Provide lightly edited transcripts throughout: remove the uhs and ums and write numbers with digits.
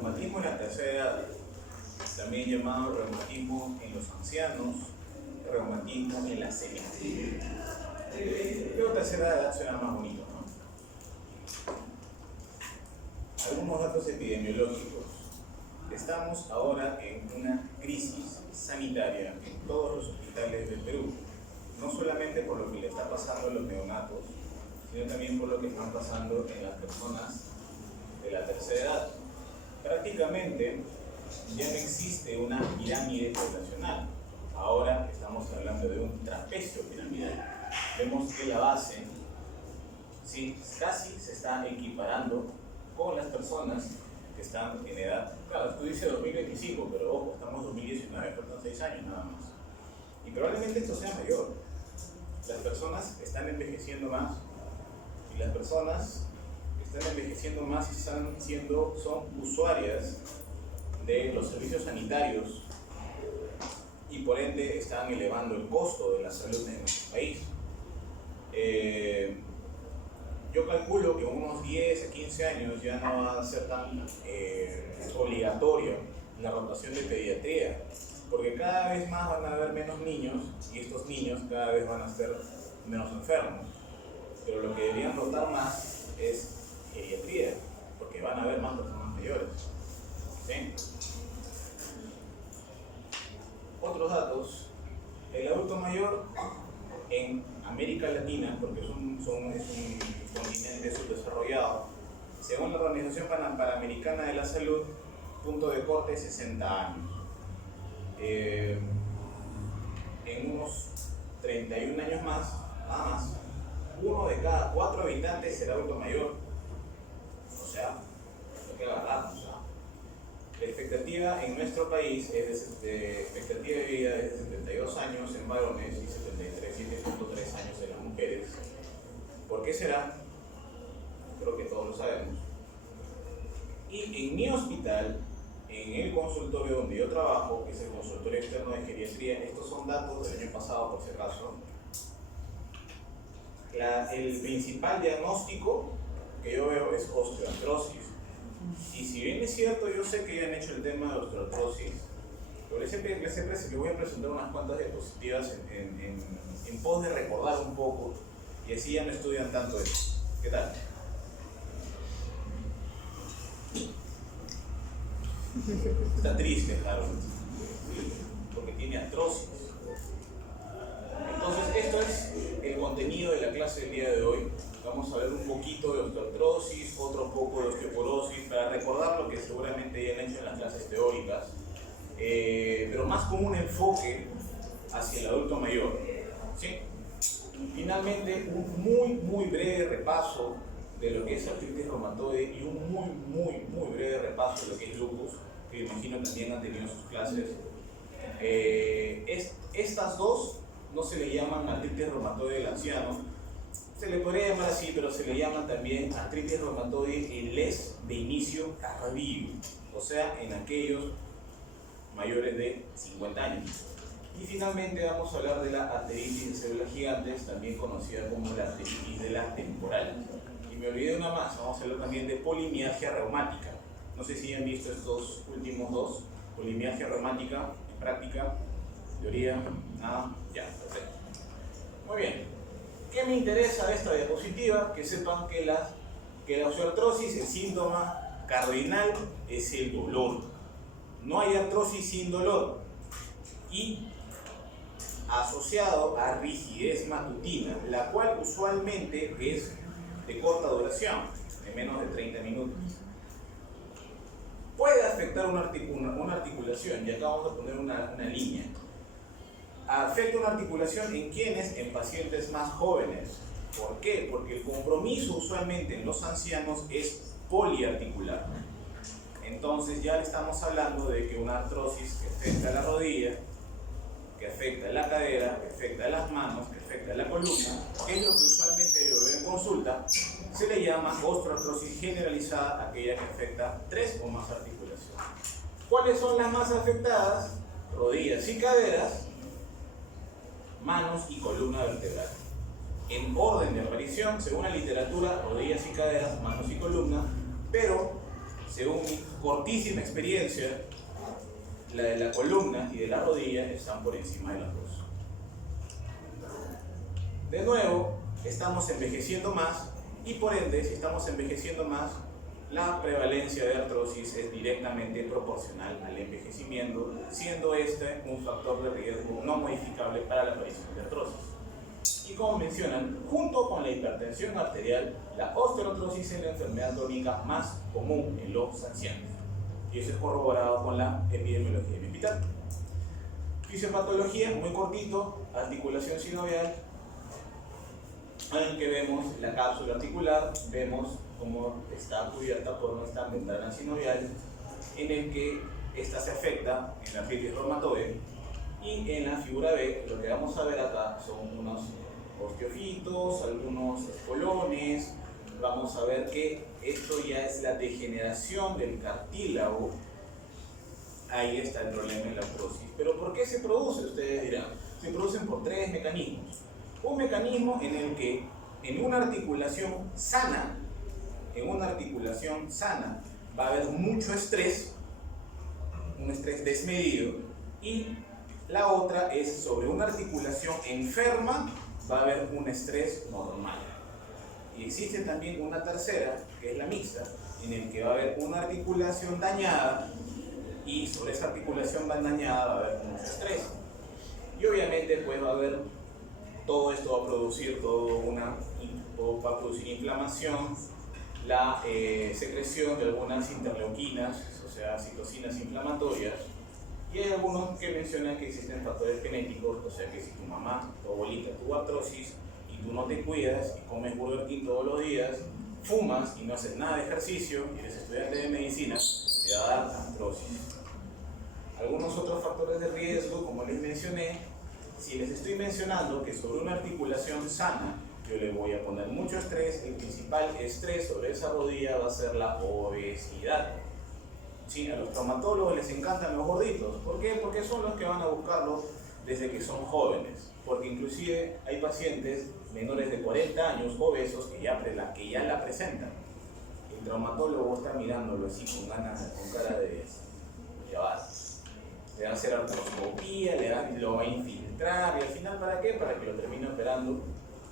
reumatismo en la tercera edad, también llamado reumatismo en los ancianos, reumatismo en la senectud. Pero tercera edad suena más bonito, ¿no? Algunos datos epidemiológicos. Estamos ahora en una crisis sanitaria en todos los hospitales del Perú, no solamente por lo que le está pasando a los neonatos, sino también por lo que están pasando en las personas de la tercera edad. Prácticamente ya no existe una pirámide poblacional, ahora estamos hablando de un trapecio piramidal. Vemos que la base casi se está equiparando con las personas que están en edad, claro, tú dices 2025, pero ojo, estamos en 2019, faltan 6 años nada más. Y probablemente esto sea mayor. Las personas están envejeciendo más, y las personas que están envejeciendo más y son usuarias de los servicios sanitarios y por ende están elevando el costo de la salud en nuestro país. Yo calculo que en unos 10 a 15 años ya no va a ser tan obligatorio la rotación de pediatría, porque cada vez más van a haber menos niños y estos niños cada vez van a ser menos enfermos. Pero lo que deberían rotar más es geriatría, porque van a haber más personas mayores. ¿Sí? Otros datos: el adulto mayor en América Latina, porque es un continente subdesarrollado, según la Organización Panamericana de la Salud, punto de corte 60 años. En unos 31 años más, nada más, 1 de cada 4 habitantes será adulto mayor. O sea, hay que agarrarnos. La expectativa en nuestro país es de expectativa de vida es de 72 años en varones y 7.3 años en las mujeres. ¿Por qué será? Creo que todos lo sabemos. Y en mi hospital, en el consultorio donde yo trabajo, que es el consultorio externo de geriatría, estos son datos del año pasado por si acaso, el principal diagnóstico que yo veo es osteoartrosis. Y si bien es cierto, yo sé que ya han hecho el tema de osteoartrosis, pero les voy a presentar unas cuantas diapositivas en pos de recordar un poco, y así ya no estudian tanto eso. ¿Qué tal? Está triste, Harold, porque tiene artrosis. Entonces, esto es el contenido de la clase del día de hoy. Vamos a ver un poquito de osteoartrosis, otro poco de osteoporosis, para recordar lo que seguramente ya han hecho en las clases teóricas, pero más como un enfoque hacia el adulto mayor. ¿Sí? Finalmente, un muy breve repaso de lo que es artritis reumatoide y un muy breve repaso de lo que es lupus, que imagino también han tenido sus clases. Estas dos no se le llaman artritis reumatoide del anciano, se le podría llamar así, pero se le llama también artritis reumatoide en les de inicio tardío, o sea, en aquellos mayores de 50 años. Y finalmente vamos a hablar de la arteritis de células gigantes, también conocida como la arteritis de la temporal. Y me olvidé una más, vamos a hablar también de polimialgia reumática. No sé si han visto estos últimos dos, polimialgia reumática, en práctica, teoría, nada, ya, perfecto. Muy bien. ¿Qué me interesa de esta diapositiva? Que sepan que la osteoartrosis, el síntoma cardinal es el dolor. No hay artrosis sin dolor. Y asociado a rigidez matutina, la cual usualmente es de corta duración, de menos de 30 minutos. Puede afectar una articulación, y acá vamos a poner una línea. Afecta una articulación en quienes, en pacientes más jóvenes. ¿Por qué? Porque el compromiso usualmente en los ancianos es poliarticular. Entonces ya estamos hablando de que una artrosis que afecta la rodilla, que afecta la cadera, que afecta las manos, que afecta la columna, que es lo que usualmente yo veo en consulta, se le llama osteoartrosis generalizada, aquella que afecta 3 o más articulaciones. ¿Cuáles son las más afectadas? Rodillas y caderas, manos y columna vertebral. En orden de aparición, según la literatura, rodillas y caderas, manos y columna, pero según mi cortísima experiencia, la de la columna y de la rodilla están por encima de las dos. De nuevo, estamos envejeciendo más y por ende, si estamos envejeciendo más, la prevalencia de artrosis es directamente proporcional al envejecimiento, siendo este un factor de riesgo no modificable para la aparición de artrosis. Y como mencionan, junto con la hipertensión arterial, la osteoartrosis es la enfermedad crónica más común en los ancianos. Y eso es corroborado con la epidemiología del hospital. Fisiopatología, muy cortito, articulación sinovial, en el que vemos la cápsula articular, vemos cómo está cubierta por nuestra membrana sinovial, en el que esta se afecta en la artritis reumatoide, y en la figura B lo que vamos a ver acá son unos osteofitos, algunos espolones. Vamos a ver que esto ya es la degeneración del cartílago. Ahí está el problema en la artrosis. ¿Pero por qué se produce? Ustedes dirán. Se producen por tres mecanismos. Un mecanismo en el que en una articulación sana va a haber mucho estrés, un estrés desmedido, y la otra es sobre una articulación enferma va a haber un estrés normal. Y existe también una tercera, que es la mixta, en el que va a haber una articulación dañada y sobre esa articulación dañada va a haber mucho estrés. Y obviamente pues va a haber, todo esto va a producir va a producir inflamación, la secreción de algunas interleuquinas, o sea, citocinas inflamatorias. Y hay algunos que mencionan que existen factores genéticos, o sea que si tu mamá, tu abuelita tuvo artrosis y tú no te cuidas y comes Burger King todos los días, fumas y no haces nada de ejercicio y eres estudiante de medicina, te va a dar artrosis. Algunos otros factores de riesgo, como les mencioné, si les estoy mencionando que sobre una articulación sana yo le voy a poner mucho estrés, el principal estrés sobre esa rodilla va a ser la obesidad. Sí, a los traumatólogos les encantan los gorditos. ¿Por qué? Porque son los que van a buscarlos desde que son jóvenes. Porque inclusive hay pacientes menores de 40 años, obesos, que ya la presentan. El traumatólogo está mirándolo así con cara de llevar. Le va a hacer artroscopía, lo va a infiltrar, y al final ¿para qué? Para que lo termine operando.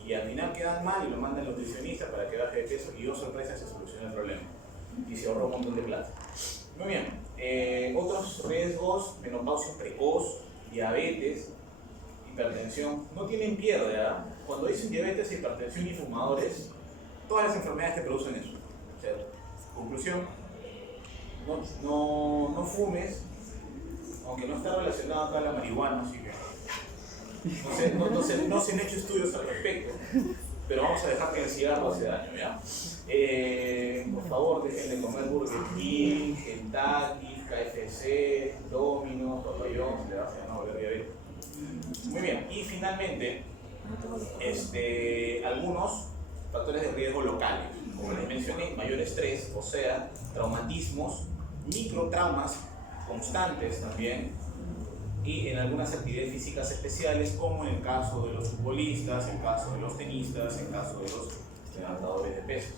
Y al final quedan mal y lo manda el nutricionista para que baje de peso y, oh sorpresa, se soluciona el problema. Y se ahorra un montón de plata. Muy bien, otros riesgos: menopausia precoz, diabetes, hipertensión. No tienen pierde, ¿verdad? Cuando dicen diabetes, hipertensión y fumadores, todas las enfermedades que producen eso. O sea, conclusión, no fumes, aunque no está relacionado acá a la marihuana, así que no se han hecho estudios al respecto, pero vamos a dejar que el cigarro hace daño, ¿ya? Por favor, dejen de comer Burger King, Kentucky, KFC, Domino's, Papa John's, le vas a volver diabetes. Muy bien, y finalmente, algunos factores de riesgo locales, como les mencioné, mayor estrés, o sea, traumatismos, microtraumas constantes también, y en algunas actividades físicas especiales, como en el caso de los futbolistas, en el caso de los tenistas, en el caso de los levantadores de pesas.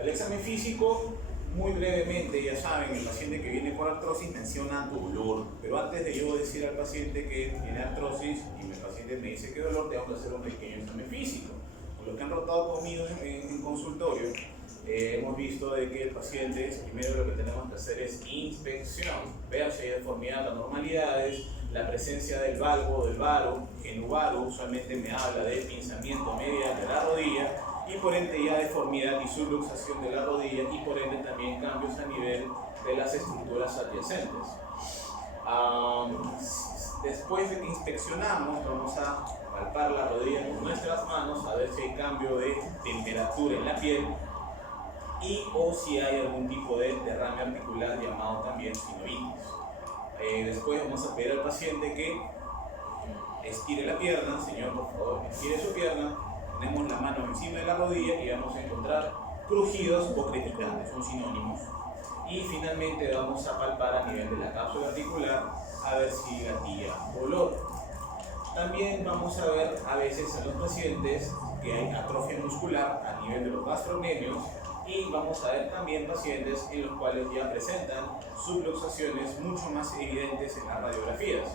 El examen físico, muy brevemente, ya saben, el paciente que viene con artrosis menciona dolor, pero antes de yo decir al paciente que tiene artrosis y el paciente me dice que dolor, tengo que hacer un pequeño examen físico. Por los que han rotado conmigo en consultorio, hemos visto de que el paciente, primero lo que tenemos que hacer es inspección, ver si hay deformidad, anormalidades, la presencia del valgo o del varo. En varo usualmente me habla de pinzamiento medial de la rodilla y por ende ya deformidad y subluxación de la rodilla y por ende también cambios a nivel de las estructuras adyacentes. Después de que inspeccionamos, vamos a palpar la rodilla con nuestras manos a ver si hay cambio de temperatura en la piel y o si hay algún tipo de derrame articular llamado también sinovitis. Después vamos a pedir al paciente que estire la pierna. Señor, por favor, estire su pierna. Ponemos la mano encima de la rodilla y vamos a encontrar crujidos o crepitantes, son sinónimos. Y finalmente vamos a palpar a nivel de la cápsula articular a ver si gatilla dolor. También vamos a ver a veces en los pacientes que hay atrofia muscular a nivel de los gastrocnemios Y vamos a ver también pacientes en los cuales ya presentan subluxaciones mucho más evidentes en las radiografías.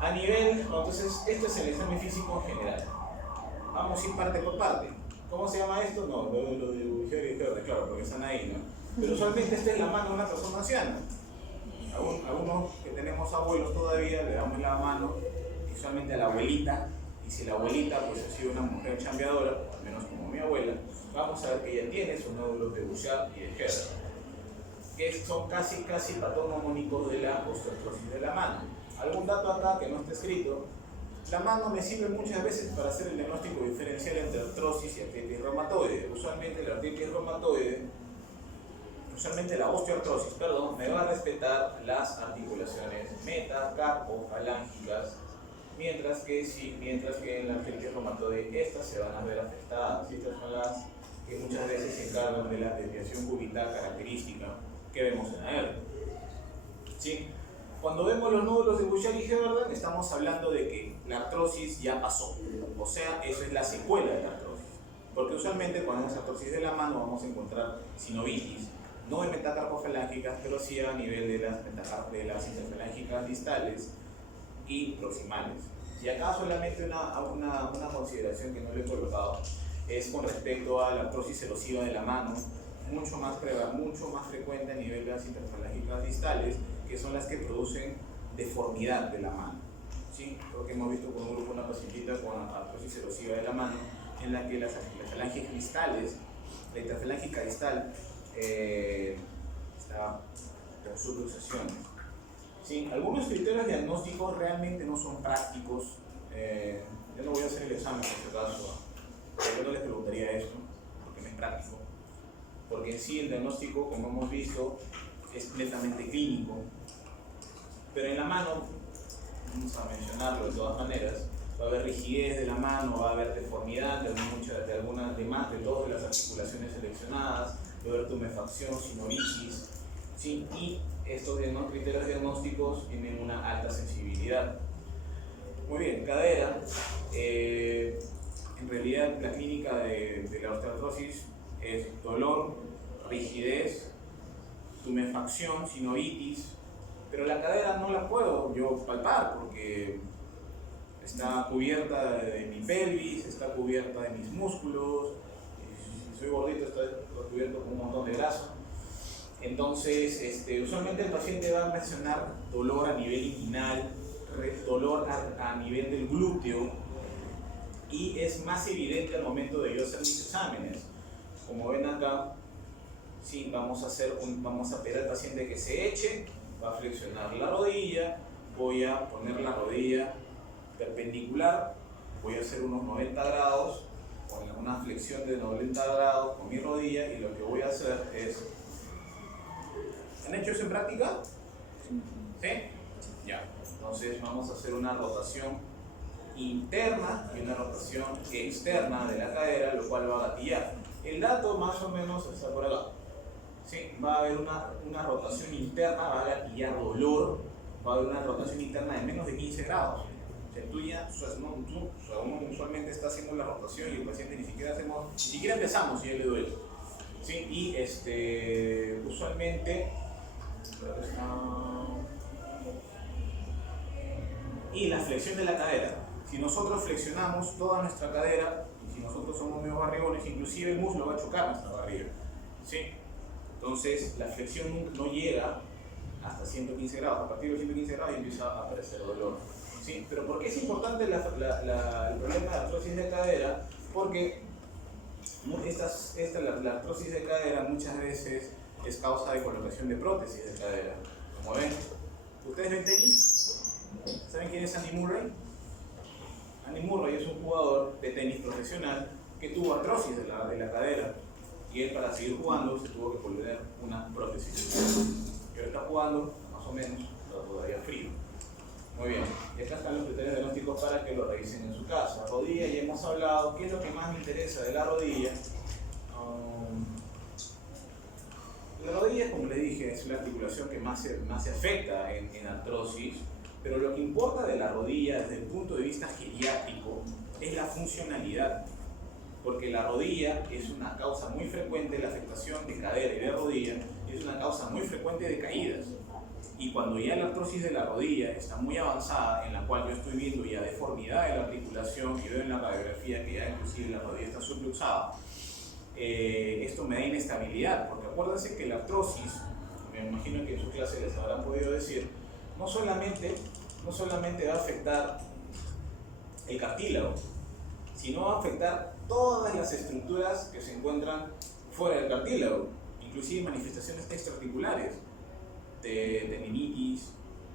A nivel, entonces, esto es el examen físico en general. Vamos a ir parte por parte. ¿Cómo se llama esto? No, lo de Bucher, claro, porque están ahí, ¿no? Pero usualmente esta es la mano de una persona anciana. Algunos que tenemos abuelos todavía le damos la mano, usualmente a la abuelita, y si la abuelita pues ha sido una mujer chambeadora, al menos como mi abuela, vamos a ver que ella tiene sus nódulos de Bouchard y de Herder, que son casi patognomónicos de la osteoartrosis de la mano. Algún dato acá que no está escrito. La mano me sirve muchas veces para hacer el diagnóstico diferencial entre artrosis y artritis reumatoide. Usualmente la artritis reumatoide, usualmente la osteoartrosis, perdón, me va a respetar las articulaciones metacarpofalángicas, mientras que en la artritis reumatoide estas se van a ver afectadas. Estas son las que muchas veces se encargan de la desviación cubital característica que vemos en la hernia. ¿Sí? Cuando vemos los nódulos de Bouchard y Herder, estamos hablando de que la artrosis ya pasó. O sea, eso es la secuela de la artrosis. Porque usualmente cuando vemos artrosis de la mano vamos a encontrar sinovitis, no de metacarpofalángicas, pero sí a nivel de las interfalángicas distales y proximales. Y acá solamente una consideración que no le he colocado es con respecto a la artrosis erosiva de la mano, mucho más frecuente a nivel de las interfalángicas distales, que son las que producen deformidad de la mano. ¿Sí? Creo que hemos visto con un grupo una pacientita con artrosis erosiva de la mano, en la que las falanges distales, la interfalángica distal, está con subluxaciones. ¿Sí? Algunos criterios diagnósticos realmente no son prácticos. Yo no voy a hacer el examen en este caso, yo no les preguntaría esto, porque no es práctico. Porque en sí el diagnóstico, como hemos visto, es netamente clínico. Pero en la mano, vamos a mencionarlo de todas maneras, va a haber rigidez de la mano, va a haber deformidad de más de todas las articulaciones seleccionadas, va a haber tumefacción, sinovitis, ¿sí? Y estos criterios diagnósticos tienen una alta sensibilidad. Muy bien, cadera. En realidad la clínica de la osteoartrosis es dolor, rigidez, tumefacción, sinovitis, pero la cadera no la puedo yo palpar porque está cubierta de mi pelvis, está cubierta de mis músculos, si soy gordito está cubierto con un montón de grasa. Entonces, usualmente el paciente va a mencionar dolor a nivel inguinal, dolor a nivel del glúteo, y es más evidente al momento de yo hacer mis exámenes. Como ven acá, sí, vamos a pedir al paciente que se eche, va a flexionar la rodilla, voy a poner la rodilla perpendicular, voy a hacer unos 90 grados, con una flexión de 90 grados con mi rodilla, y lo que voy a hacer es... ¿Han hecho eso en práctica? ¿Sí? Ya. Entonces vamos a hacer una rotación interna y una rotación externa de la cadera, lo cual va a gatillar. El dato más o menos está por acá. ¿Sí? Va a haber una rotación interna, va a gatillar dolor, va a haber una rotación interna de menos de 15 grados. O sea, uno usualmente está haciendo la rotación y el paciente ni siquiera empezamos y ya le duele. ¿Sí? Y usualmente... Y la flexión de la cadera. Si nosotros flexionamos toda nuestra cadera, y si nosotros somos medio barrigones, inclusive el muslo va a chocar nuestra barriga. ¿Sí? Entonces la flexión no llega hasta 115 grados. A partir de 115 grados empieza a aparecer dolor. ¿Sí? Pero ¿por qué es importante el problema de artrosis de cadera? Porque la artrosis de cadera muchas veces es causa de colocación de prótesis de cadera. Como ven, ¿ustedes ven tenis? ¿Saben quién es Andy Murray? Andy Murray es un jugador de tenis profesional que tuvo artrosis de la cadera, y él, para seguir jugando, se tuvo que poner una prótesis. Y ahora está jugando, más o menos, pero todavía frío. Muy bien, y acá están los criterios diagnósticos para que lo revisen en su casa. Rodilla, ya hemos hablado. ¿Qué es lo que más me interesa de la rodilla? La rodilla, como le dije, es la articulación que más se afecta en artrosis, pero lo que importa de la rodilla desde el punto de vista geriátrico es la funcionalidad. porque la rodilla es una causa muy frecuente, la afectación de cadera y de rodilla es una causa muy frecuente de caídas. Y cuando ya la artrosis de la rodilla está muy avanzada, en la cual yo estoy viendo ya deformidad de la articulación y veo en la radiografía que ya inclusive la rodilla está subluxada, esto me da inestabilidad, porque acuérdense que la artrosis, me imagino que en su clase les habrán podido decir, no solamente va a afectar el cartílago, sino va a afectar todas las estructuras que se encuentran fuera del cartílago, inclusive manifestaciones extraarticulares, tendinitis,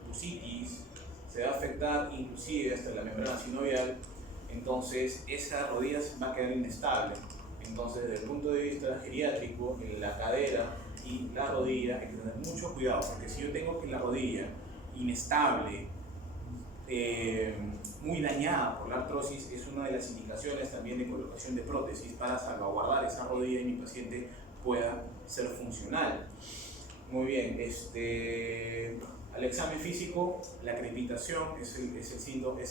bursitis, se va a afectar inclusive hasta la membrana sinovial. Entonces esa rodilla va a quedar inestable. Entonces, desde el punto de vista geriátrico, en la cadera y la rodilla hay que tener mucho cuidado, porque si yo tengo que la rodilla inestable, muy dañada por la artrosis, es una de las indicaciones también de colocación de prótesis para salvaguardar esa rodilla y mi paciente pueda ser funcional. Muy bien, al examen físico, la crepitación es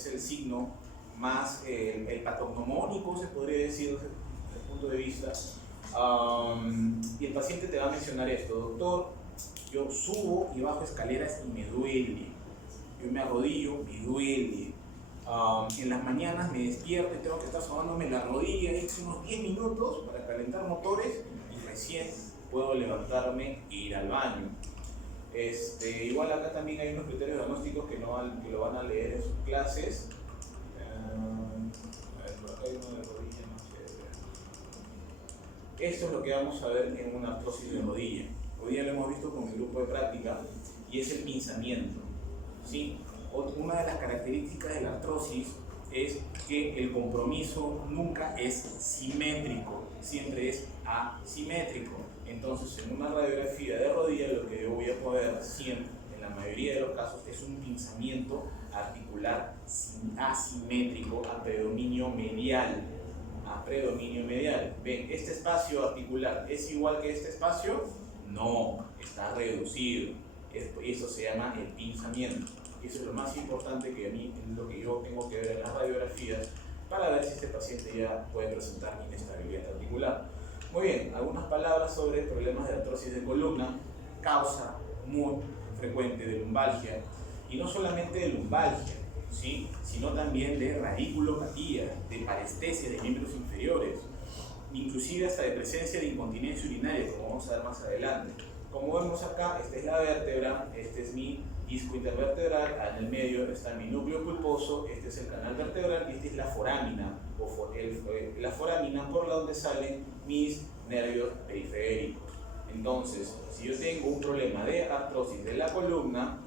el signo más, el patognomónico, se podría decir, desde el punto de vista. Y el paciente te va a mencionar esto: doctor, yo subo y bajo escaleras y me duele, yo me arrodillo, me duele. En las mañanas me despierto y tengo que estar sobándome la rodilla, hice unos 10 minutos para calentar motores y recién puedo levantarme e ir al baño. Igual acá también hay unos criterios diagnósticos que lo van a leer en sus clases. A ver, por acá hay uno de rodilla, no sé. Esto es lo que vamos a ver en una artrosis de rodilla. Hoy día lo hemos visto con el grupo de práctica y es el pinzamiento, ¿sí? Una de las características de la artrosis es que el compromiso nunca es simétrico, siempre es asimétrico. Entonces, en una radiografía de rodilla, lo que yo voy a poder siempre, en la mayoría de los casos, es un pinzamiento articular asimétrico a predominio medial. ¿Ven? ¿Este espacio articular es igual que este espacio? No, está reducido. Eso se llama el pinzamiento. Eso es lo más importante que a mí, lo que yo tengo que ver en las radiografías para ver si este paciente ya puede presentar inestabilidad articular. Muy bien, algunas palabras sobre problemas de artrosis de columna, causa muy frecuente de lumbalgia, y no solamente de lumbalgia, ¿sí?, sino también de radiculopatía, de parestesia de miembros inferiores, inclusive hasta de presencia de incontinencia urinaria, como vamos a ver más adelante. Como vemos acá, esta es la vértebra, este es mi disco intervertebral, en el medio está mi núcleo pulposo, este es el canal vertebral y esta es la forámina, la forámina por la donde salen mis nervios periféricos. Entonces, si yo tengo un problema de artrosis de la columna,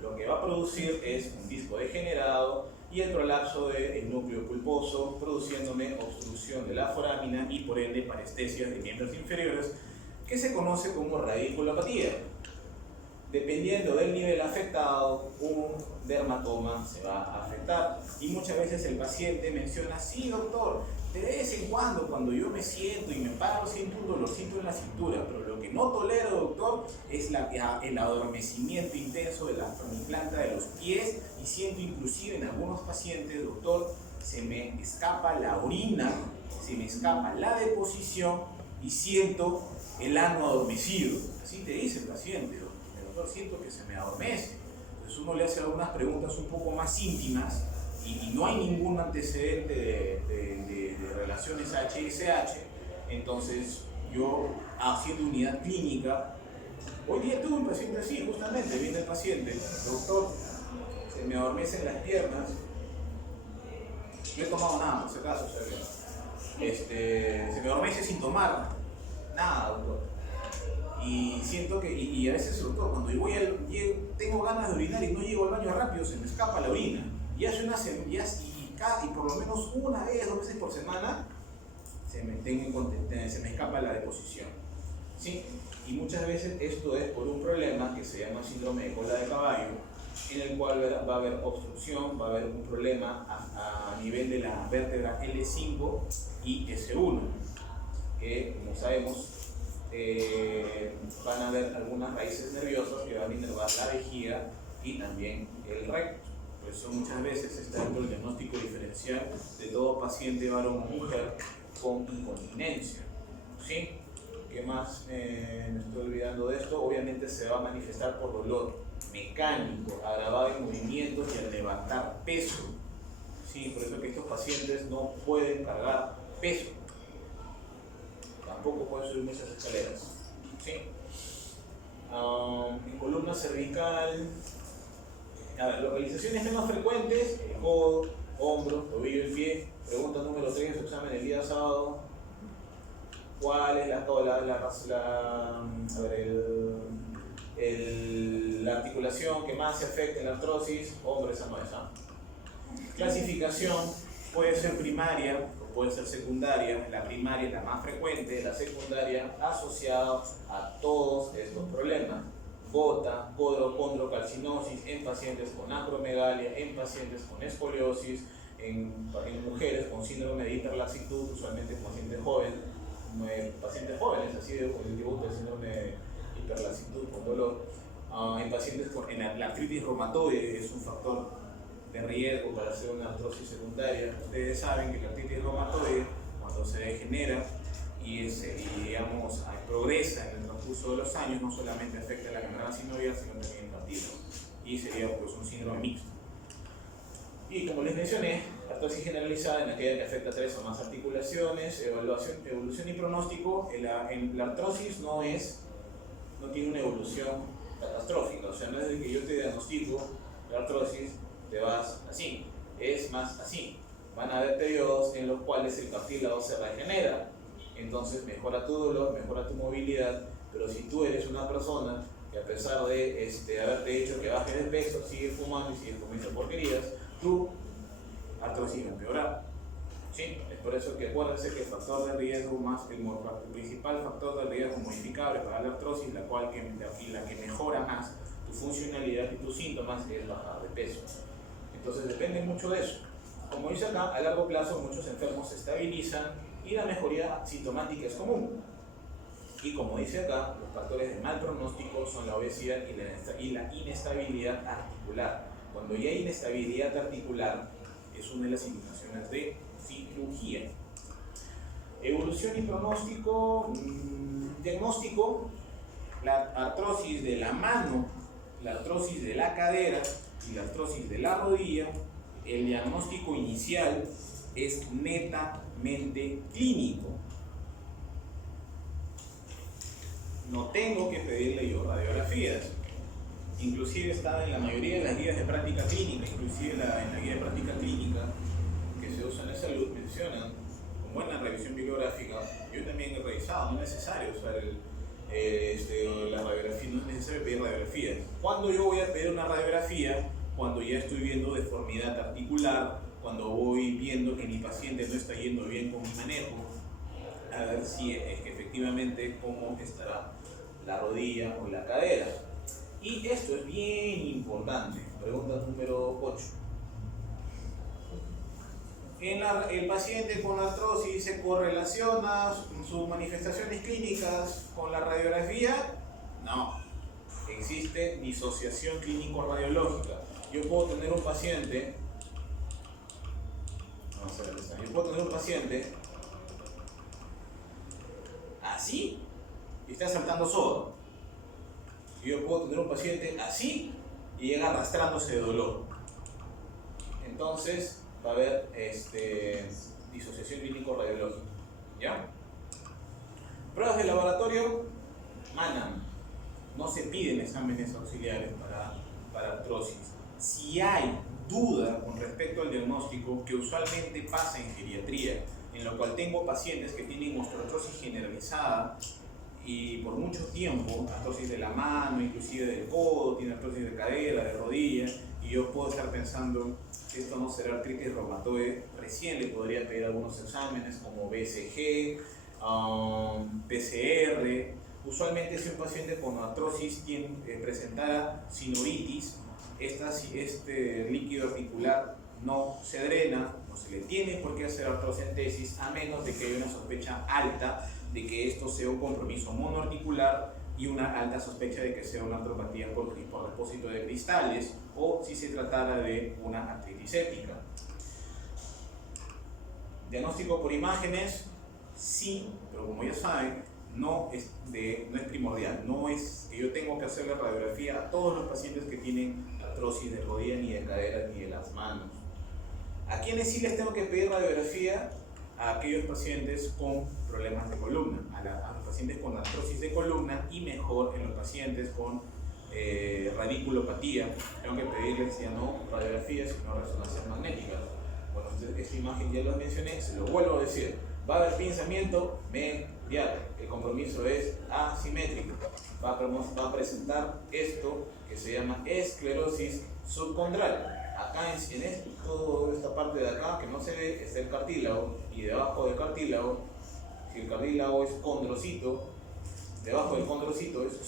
lo que va a producir es un disco degenerado y el prolapso del núcleo pulposo, produciéndome obstrucción de la forámina y por ende parestesia de miembros inferiores, que se conoce como radiculopatía. Dependiendo del nivel afectado, un dermatoma se va a afectar. Y muchas veces el paciente menciona: sí, doctor, de vez en cuando yo me siento y me paro, siento un dolorcito en la cintura, pero lo que no tolero, doctor, es el adormecimiento intenso de la planta de los pies, y siento inclusive en algunos pacientes: doctor, se me escapa la orina, se me escapa la deposición y siento el ano adormecido. Así te dice el paciente: doctor, siento que se me adormece. Entonces uno le hace algunas preguntas un poco más íntimas y no hay ningún antecedente de relaciones HSH. Entonces yo, haciendo unidad clínica, hoy día tuve un paciente así, justamente viene el paciente: doctor, se me adormecen las piernas, no he tomado nada, por si acaso, se me adormece sin tomar nada, doctor. Y siento que, y a veces, doctor, cuando tengo ganas de orinar y no llego al baño rápido, se me escapa la orina. Y hace y por lo menos una vez, 2 veces por semana, se me escapa la deposición, ¿sí? Y muchas veces esto es por un problema que se llama síndrome de cola de caballo, en el cual va a haber obstrucción, va a haber un problema a nivel de la vértebra L5 y S1, que, como sabemos, van a haber algunas raíces nerviosas que van a inervar la vejiga y también el recto. Por eso muchas veces está dentro del diagnóstico diferencial de todo paciente varón o mujer con incontinencia. ¿Sí? ¿Qué más me estoy olvidando de esto? Obviamente se va a manifestar por dolor mecánico, agravado en movimientos y al levantar peso. ¿Sí? Por eso que estos pacientes no pueden cargar peso. Tampoco pueden subir muchas escaleras. ¿Sí? En columna cervical, a ver, localizaciones menos frecuentes: el codo, hombro, tobillo y pie. Pregunta número 3 de su examen el día sábado. ¿Cuál es la articulación que más se afecta en la artrosis? Hombre, esa no es. Clasificación: puede ser primaria o puede ser secundaria. La primaria es la más frecuente, la secundaria asociada a todos estos problemas: gota, condrocalcinosis en pacientes con acromegalia, en pacientes con escoliosis, en mujeres con síndrome de hiperlaxitud, usualmente pacientes jóvenes, así de cognitivo del síndrome de hiperlaxitud con dolor, en pacientes con la artritis reumatoide. Es un factor de riesgo para hacer una artrosis secundaria. Ustedes saben que la artritis reumatoide, cuando se degenera y digamos, progresa en el transcurso de los años, no solamente afecta a la membrana sinovial, sino también infantil, y sería pues un síndrome mixto. Y como les mencioné, artrosis generalizada en aquella que afecta 3 o más articulaciones. Evolución y pronóstico: la artrosis no tiene una evolución catastrófica, o sea, no es de que yo te diagnostico la artrosis, te vas así, es más así. Van a haber periodos en los cuales el cartílago se regenera, entonces mejora tu dolor, mejora tu movilidad, pero si tú eres una persona que a pesar de haberte dicho que bajes de peso, sigues fumando y sigues comiendo porquerías, tu artrosis va a empeorar. ¿Sí? Es por eso que acuérdense que el factor de riesgo el principal factor de riesgo modificable para la artrosis, la que mejora más tu funcionalidad y tus síntomas, es bajar de peso. Entonces depende mucho de eso. Como dice acá, a largo plazo muchos enfermos se estabilizan y la mejoría sintomática es común. Y como dice acá, los factores de mal pronóstico son la obesidad y la inestabilidad articular. Cuando ya hay inestabilidad articular, es una de las indicaciones de cirugía. Evolución y pronóstico. Diagnóstico: la artrosis de la mano, la artrosis de la cadera y la artrosis de la rodilla. El diagnóstico inicial es netamente clínico. No tengo que pedirle yo radiografías. Inclusive está en la mayoría de las guías de práctica clínica, inclusive en la guía de práctica clínica que se usa en salud, mencionan con buena revisión bibliográfica. Yo también he revisado, no es necesario usar la radiografía, no es necesario pedir radiografías. ¿Cuándo yo voy a pedir una radiografía? Cuando ya estoy viendo deformidad articular, cuando voy viendo que mi paciente no está yendo bien con mi manejo, a ver si es que efectivamente cómo estará la rodilla o la cadera. Y esto es bien importante. Pregunta número 8. El paciente con artrosis se correlaciona sus manifestaciones clínicas con la radiografía. No. Existe disociación clínico-radiológica. Yo puedo tener un paciente. Así y está saltando sodo. Yo puedo tener un paciente así y llega arrastrándose de dolor. Entonces va a haber disociación clínico-radiológica. ¿Ya? Pruebas de laboratorio: MANAM. No se piden exámenes auxiliares para artrosis. Si hay duda con respecto al diagnóstico, que usualmente pasa en geriatría, en lo cual tengo pacientes que tienen osteoartrosis generalizada y por mucho tiempo, artrosis de la mano, inclusive del codo, tiene artrosis de cadera, de rodilla, y yo puedo estar pensando que esto no será artritis reumatoide. Recién le podría pedir algunos exámenes como BCG, PCR. Usualmente si un paciente con artrosis presentara sinovitis, este líquido articular no se drena, no se le tiene por qué hacer artrocentesis, a menos de que haya una sospecha alta de que esto sea un compromiso monoarticular y una alta sospecha de que sea una artropatía por depósito de cristales, o si se tratara de una artritis séptica. Diagnóstico por imágenes: Sí, pero como ya saben, no es primordial, no es que yo tengo que hacerle radiografía a todos los pacientes que tienen artrosis de rodilla, ni de cadera, ni de las manos. ¿A quiénes sí les tengo que pedir radiografía? A aquellos pacientes con problemas de columna, a los pacientes con artrosis de columna, y mejor en los pacientes con radiculopatía. Tengo que pedirles ya no radiografías, sino resonancias magnéticas. Bueno, esta imagen ya lo mencioné, se lo vuelvo a decir. Va a haber pinzamiento medial, el compromiso es asimétrico. Va a presentar esto que se llama esclerosis subcondral. Acá toda esta parte de acá que no se ve es el cartílago, y debajo del cartílago, si el cartílago es condrocito, debajo del condrocito es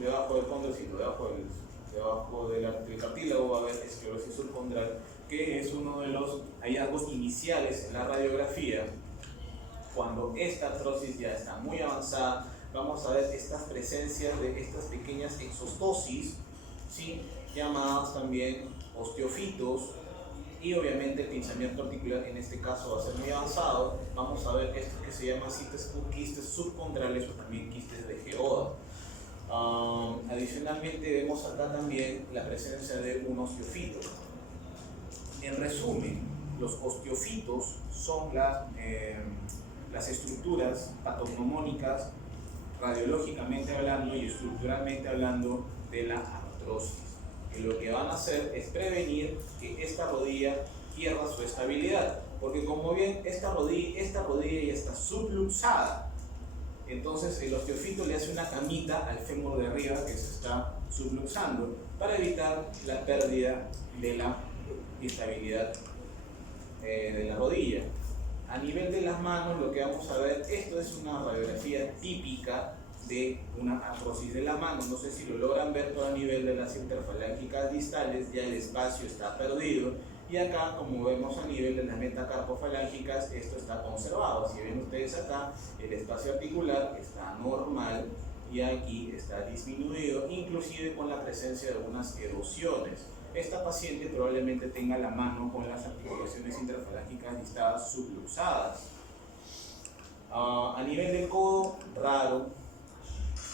debajo del condrocito, debajo del cartílago va a haber esclerosis subcondral, que es uno de los hallazgos iniciales en la radiografía. Cuando esta artrosis ya está muy avanzada, vamos a ver estas presencias de estas pequeñas exostosis, ¿sí?, llamadas también osteofitos, y obviamente el pinzamiento articular en este caso va a ser muy avanzado. Vamos a ver esto que se llama quistes subcondrales, o también quistes de Geoda. Adicionalmente vemos acá también la presencia de un osteofito. En resumen, los osteofitos son las estructuras patognomónicas, radiológicamente hablando y estructuralmente hablando, de la artrosis, que lo que van a hacer es prevenir que esta rodilla pierda su estabilidad, porque como ven, esta rodilla ya está subluxada. Entonces el osteofito le hace una camita al fémur de arriba que se está subluxando para evitar la pérdida de la estabilidad de la rodilla. A nivel de las manos, lo que vamos a ver, esto es una radiografía típica de una artrosis de la mano. No sé si lo logran ver, pero a nivel de las interfalángicas distales ya el espacio está perdido, y acá, como vemos a nivel de las metacarpofalángicas, esto está conservado. Si ven ustedes acá, el espacio articular está normal y aquí está disminuido, inclusive con la presencia de algunas erosiones. Esta paciente probablemente tenga la mano con las articulaciones interfalángicas distales subluxadas. A nivel del codo, raro.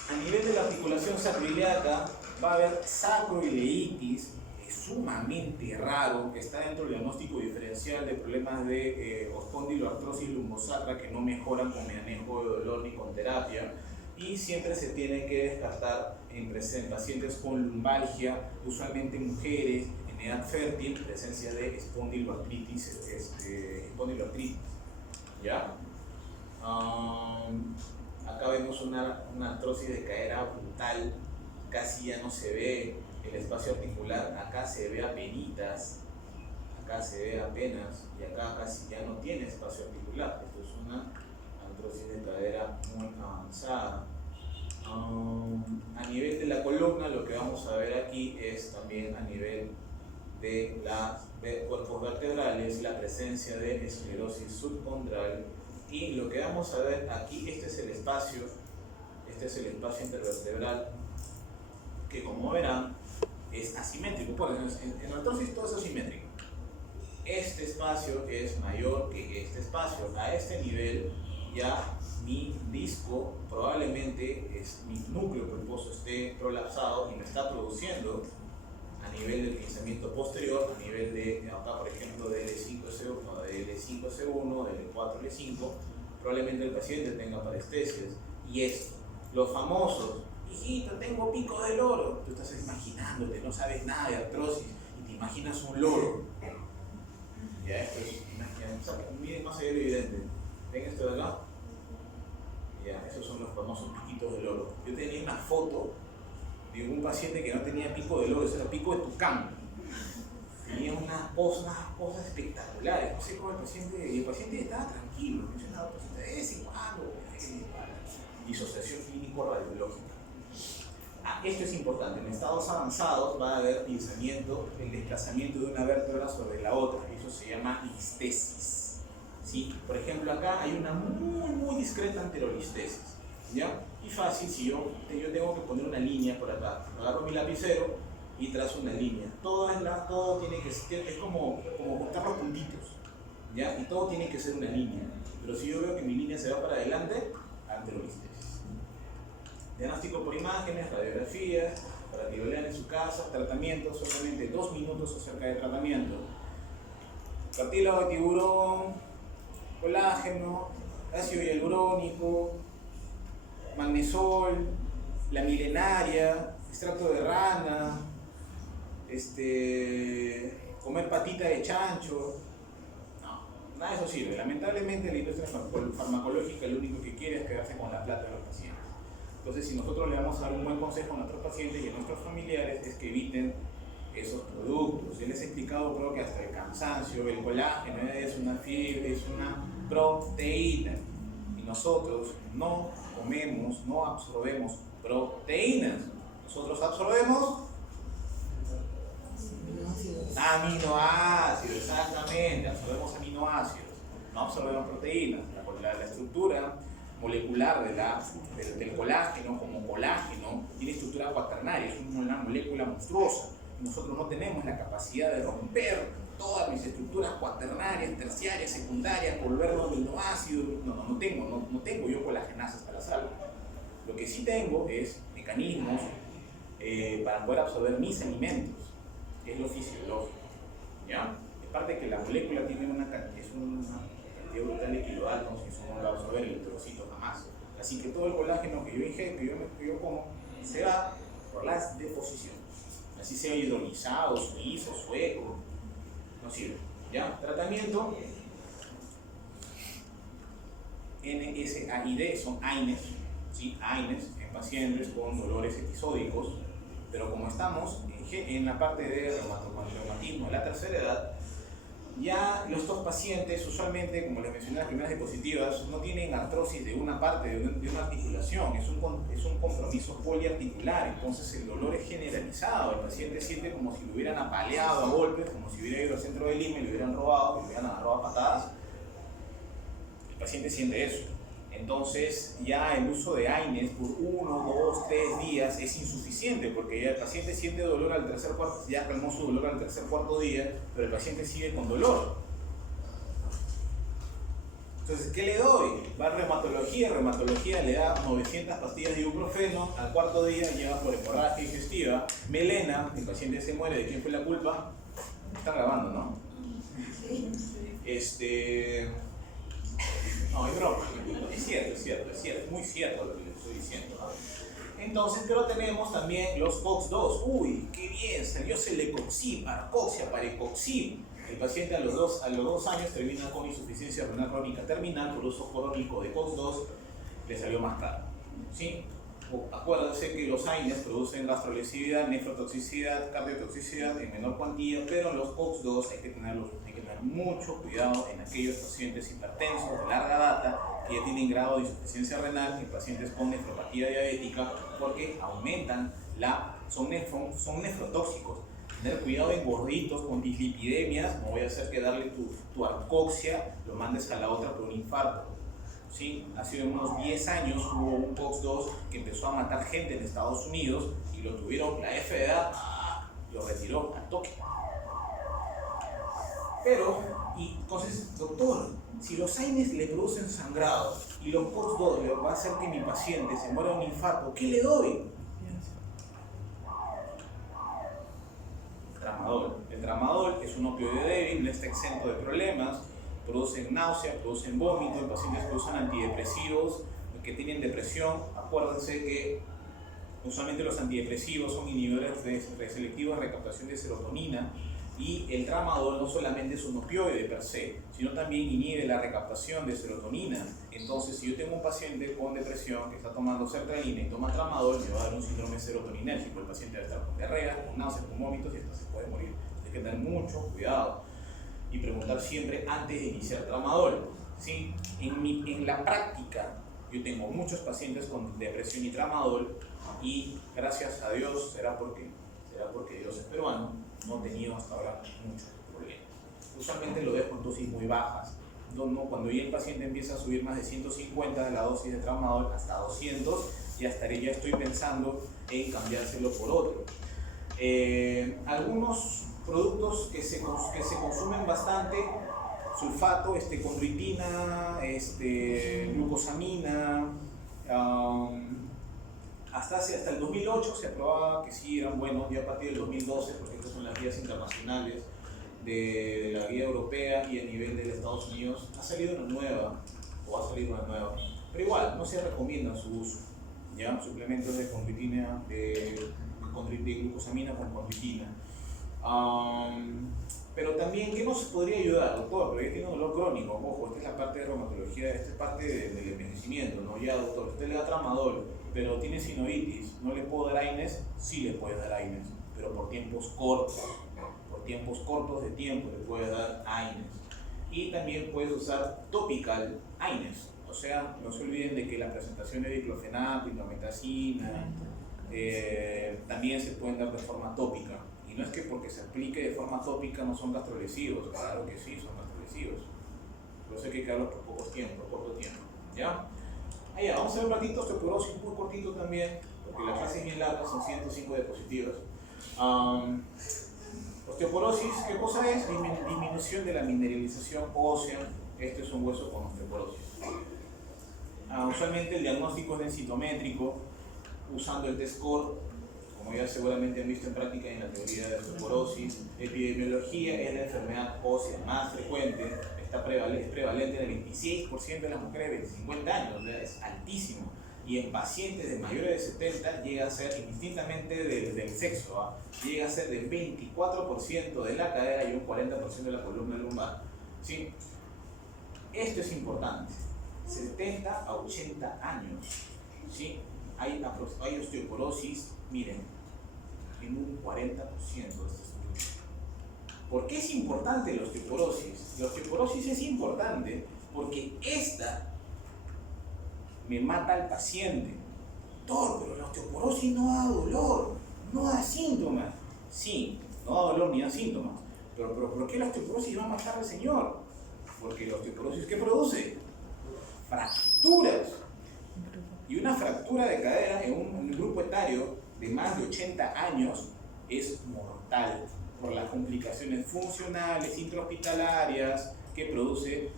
A nivel de la articulación sacroiliaca va a haber sacroileitis, es sumamente raro, que está dentro del diagnóstico diferencial de problemas de ospondiloartrosis lumbosacra que no mejoran con manejo de dolor ni con terapia, y siempre se tiene que descartar en pacientes con lumbalgia, usualmente mujeres en edad fértil, presencia de espondiloartritis, ¿ya? Acá vemos una artrosis de cadera brutal, casi ya no se ve el espacio articular, acá se ve apenitas, acá se ve apenas, y acá casi ya no tiene espacio articular. Esto es una artrosis de cadera muy avanzada. A nivel de la columna, lo que vamos a ver aquí es también a nivel de los cuerpos vertebrales la presencia de esclerosis subcondral. Y lo que vamos a ver aquí, este es el espacio intervertebral, que como verán es asimétrico. Pues en artrosis todo es asimétrico. Este espacio es mayor que este espacio. A este nivel ya mi disco, probablemente mi núcleo pulposo esté prolapsado y me está produciendo a nivel del pinzamiento posterior, a nivel de acá, por ejemplo, de L5S1, de L5S1, de L4, L5, probablemente el paciente tenga parestesias. Y esto, los famosos, hijito, tengo pico de loro. Tú estás imaginándote, no sabes nada de artrosis y te imaginas un loro. Ya, esto es, miren más allá de evidente. ¿Ven esto de acá? Ya, esos son los famosos piquitos de loro. Yo tenía una foto de un paciente que no tenía pico de loro, eso era pico de tucán. Tenía unas cosas espectaculares. No sé cómo el paciente estaba tranquilo, mencionaba el paciente de vez en cuando, disociación clínico-radiológica. Esto es importante, en estados avanzados va a haber pinzamiento, el desplazamiento de una vértebra sobre la otra, eso se llama listesis. ¿Sí? Por ejemplo, acá hay una muy discreta anterolistesis, ¿ya? Y fácil, si yo tengo que poner una línea por acá, agarro mi lapicero y trazo una línea. Todo tiene que ser, es como juntar los puntitos, ¿ya? Y todo tiene que ser una línea. Pero si yo veo que mi línea se va para adelante, anterolistesis. Diagnóstico por imágenes, radiografías, para que lo lean en su casa, tratamiento, solamente 2 minutos acerca de tratamiento. Cartílago de tiburón, colágeno, ácido hialurónico, magnesol, la milenaria, extracto de rana, comer patita de chancho. No, nada de eso sirve. Lamentablemente la industria farmacológica lo único que quiere es quedarse con la plata de los pacientes. Entonces, si nosotros le vamos a dar un buen consejo a nuestros pacientes y a nuestros familiares, es que eviten esos productos. Yo les he explicado, creo que hasta el cansancio, el colágeno es una fibra, es una proteína. Y nosotros no comemos, no absorbemos proteínas. Nosotros absorbemos aminoácidos, exactamente, absorbemos aminoácidos, no absorbemos proteínas. La estructura molecular del colágeno, como colágeno, tiene estructura cuaternaria, es una molécula monstruosa. Nosotros no tenemos la capacidad de romper todas mis estructuras cuaternarias, terciarias, secundarias, volverlo aminoácidos. No tengo yo colagenasas para hacerlo. Lo que sí tengo es mecanismos para poder absorber mis alimentos, que es lo fisiológico, ¿ya? Aparte que la molécula tiene una cantidad brutal de kiloátomos, que eso no lo va a absorber el trocito jamás. Así que todo el colágeno que yo ingesto, que yo como, se va por las deposiciones. Así sea hidrolizado, suizo, sueco, no sirve. ¿Ya? Tratamiento. NSAID son AINES, ¿sí? AINES en pacientes con dolores episódicos, pero como estamos en la parte de reumatismo de la tercera edad, ya estos pacientes usualmente, como les mencioné en las primeras diapositivas, no tienen artrosis de una parte, de una articulación, es un compromiso poliarticular, entonces el dolor es generalizado, el paciente siente como si lo hubieran apaleado a golpes, como si hubiera ido al centro de Lima y lo hubieran robado, que lo hubieran agarrado a patadas. El paciente siente eso. Entonces ya el uso de AINES por 1, 2, 3 días es insuficiente, porque ya el paciente siente dolor al tercer cuarto, ya calmó su dolor al tercer cuarto día, pero el paciente sigue con dolor. Entonces, ¿qué le doy? Va a reumatología le da 900 pastillas de ibuprofeno, al cuarto día lleva por hemorragia digestiva, melena, el paciente se muere, ¿de quién fue la culpa? Está grabando, ¿no? No, es broma, es cierto, muy cierto lo que les estoy diciendo, ¿no? Entonces, pero tenemos también los COX-2. Uy, qué bien, salió celecoxib, arcoxia, parecoxib. El paciente a los 2 años termina con insuficiencia renal crónica terminal por uso crónico de COX-2, le salió más caro, ¿sí? Acuérdense que los AINES producen gastrolesividad, nefrotoxicidad, cardiotoxicidad en menor cuantía, pero los COX-2 hay que tener mucho cuidado en aquellos pacientes hipertensos de larga data que ya tienen grado de insuficiencia renal, en pacientes con nefropatía diabética, porque aumentan son nefrotóxicos. Tener cuidado en gorditos con dislipidemias, no voy a hacer que darle tu arcoxia, lo mandes a la otra por un infarto. ¿Sí? Hace unos 10 años hubo un COX-2 que empezó a matar gente en Estados Unidos y lo tuvieron, la FDA lo retiró al toque. Pero, y entonces, doctor, si los AINES le producen sangrado y los COX-2 le va a hacer que mi paciente se muera de un infarto, ¿qué le doy? Tramadol. El tramadol es un opioide débil, no está exento de problemas, producen náusea, producen vómito, en pacientes que usan antidepresivos, que tienen depresión. Acuérdense que usualmente los antidepresivos son inhibidores selectivos de recaptación de serotonina, y el tramadol no solamente es un opioide per se, sino también inhibe la recaptación de serotonina. Entonces, si yo tengo un paciente con depresión que está tomando sertralina y toma tramadol, me va a dar un síndrome serotoninérgico. El paciente va a estar con diarrea, con náuseas, con vómitos y hasta se puede morir. Hay que tener mucho cuidado y preguntar siempre antes de iniciar tramadol, ¿sí? En la práctica, yo tengo muchos pacientes con depresión y tramadol, y gracias a Dios, será porque Dios es peruano, no he tenido hasta ahora muchos problemas. Usualmente lo dejo en dosis muy bajas. Cuando ya el paciente empieza a subir más de 150 de la dosis de tramadol hasta 200, ya estoy pensando en cambiárselo por otro. Algunos productos que se consumen bastante sulfato, condroitina, glucosamina. Hasta el 2008 se aprobaba que sí eran buenos, ya a partir del 2012, porque estas son las guías internacionales de la guía europea y a nivel de Estados Unidos, ha salido una nueva, pero igual no se recomienda su uso, ¿ya? Suplementos de condroitina, de glucosamina con condroitina. Pero también, ¿qué nos podría ayudar, doctor? Porque tiene un dolor crónico, ojo, esta es la parte de reumatología, esta es parte del envejecimiento, ¿no? Ya, doctor, usted le da tramadol, pero tiene sinovitis, ¿no le puedo dar AINES? Sí le puedes dar AINES, pero por tiempos cortos de tiempo le puedes dar AINES. Y también puedes usar topical AINES, o sea, no se olviden de que la presentación de diclofenaco, indometacina, también se pueden dar de forma tópica. Y no es que porque se aplique de forma tópica no son gastrolesivos, claro que sí, son gastrolesivos. Por eso hay que quedarlos por corto tiempo, ¿ya? Allá, vamos a ver un ratito osteoporosis, muy cortito también, porque la clase es bien larga, son 105 diapositivas. Osteoporosis, ¿qué cosa es? Disminución de la mineralización ósea. Este es un hueso con osteoporosis. Usualmente el diagnóstico es densitométrico, usando el test SCORE, como ya seguramente han visto en práctica en la teoría de osteoporosis. Epidemiología es la enfermedad ósea más frecuente, es prevalente en el 26% de las mujeres de 50 años, o sea, es altísimo. Y en pacientes de mayores de 70 llega a ser, indistintamente del sexo, llega a ser del 24% de la cadera y un 40% de la columna lumbar. ¿Sí? Esto es importante, 70 a 80 años. ¿Sí? Hay osteoporosis, miren, en un 40% de estos estudios. ¿Por qué es importante la osteoporosis? La osteoporosis es importante porque esta me mata al paciente. Doctor, pero la osteoporosis no da dolor, no da síntomas. Sí, no da dolor ni da síntomas. Pero ¿por qué la osteoporosis va a matar al señor? Porque la osteoporosis, ¿qué produce? Fracturas. Y una fractura de cadera en un grupo etario de más de 80 años es mortal por las complicaciones funcionales, intrahospitalarias que produce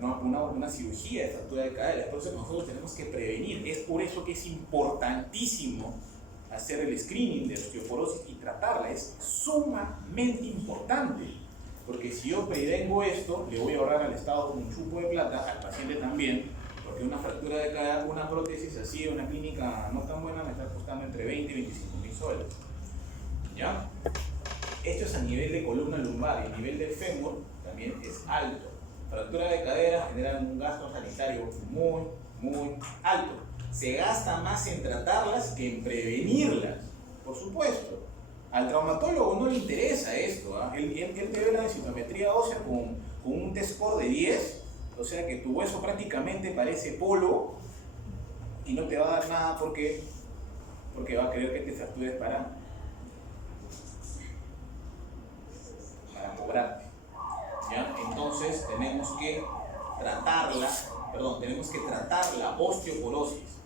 una cirugía de fractura de cadera. Por eso nosotros tenemos que prevenir. Es por eso que es importantísimo hacer el screening de osteoporosis y tratarla. Es sumamente importante. Porque si yo prevengo esto, le voy a ahorrar al Estado un chupo de plata, al paciente también, porque una fractura de cadera, una prótesis así en una clínica no tan buena me está costando entre 20 y 25 mil soles. ¿Ya? Esto es a nivel de columna lumbar y a nivel del fémur también es alto. Fractura de cadera generan un gasto sanitario muy, muy alto. Se gasta más en tratarlas que en prevenirlas, por supuesto. Al traumatólogo no le interesa esto, ¿eh? Él te ve la densitometría ósea con un test score de 10, o sea que tu hueso prácticamente parece polvo y no te va a dar nada porque va a querer que te fractures para cobrarte. ¿Ya? Entonces tenemos que tratar la osteoporosis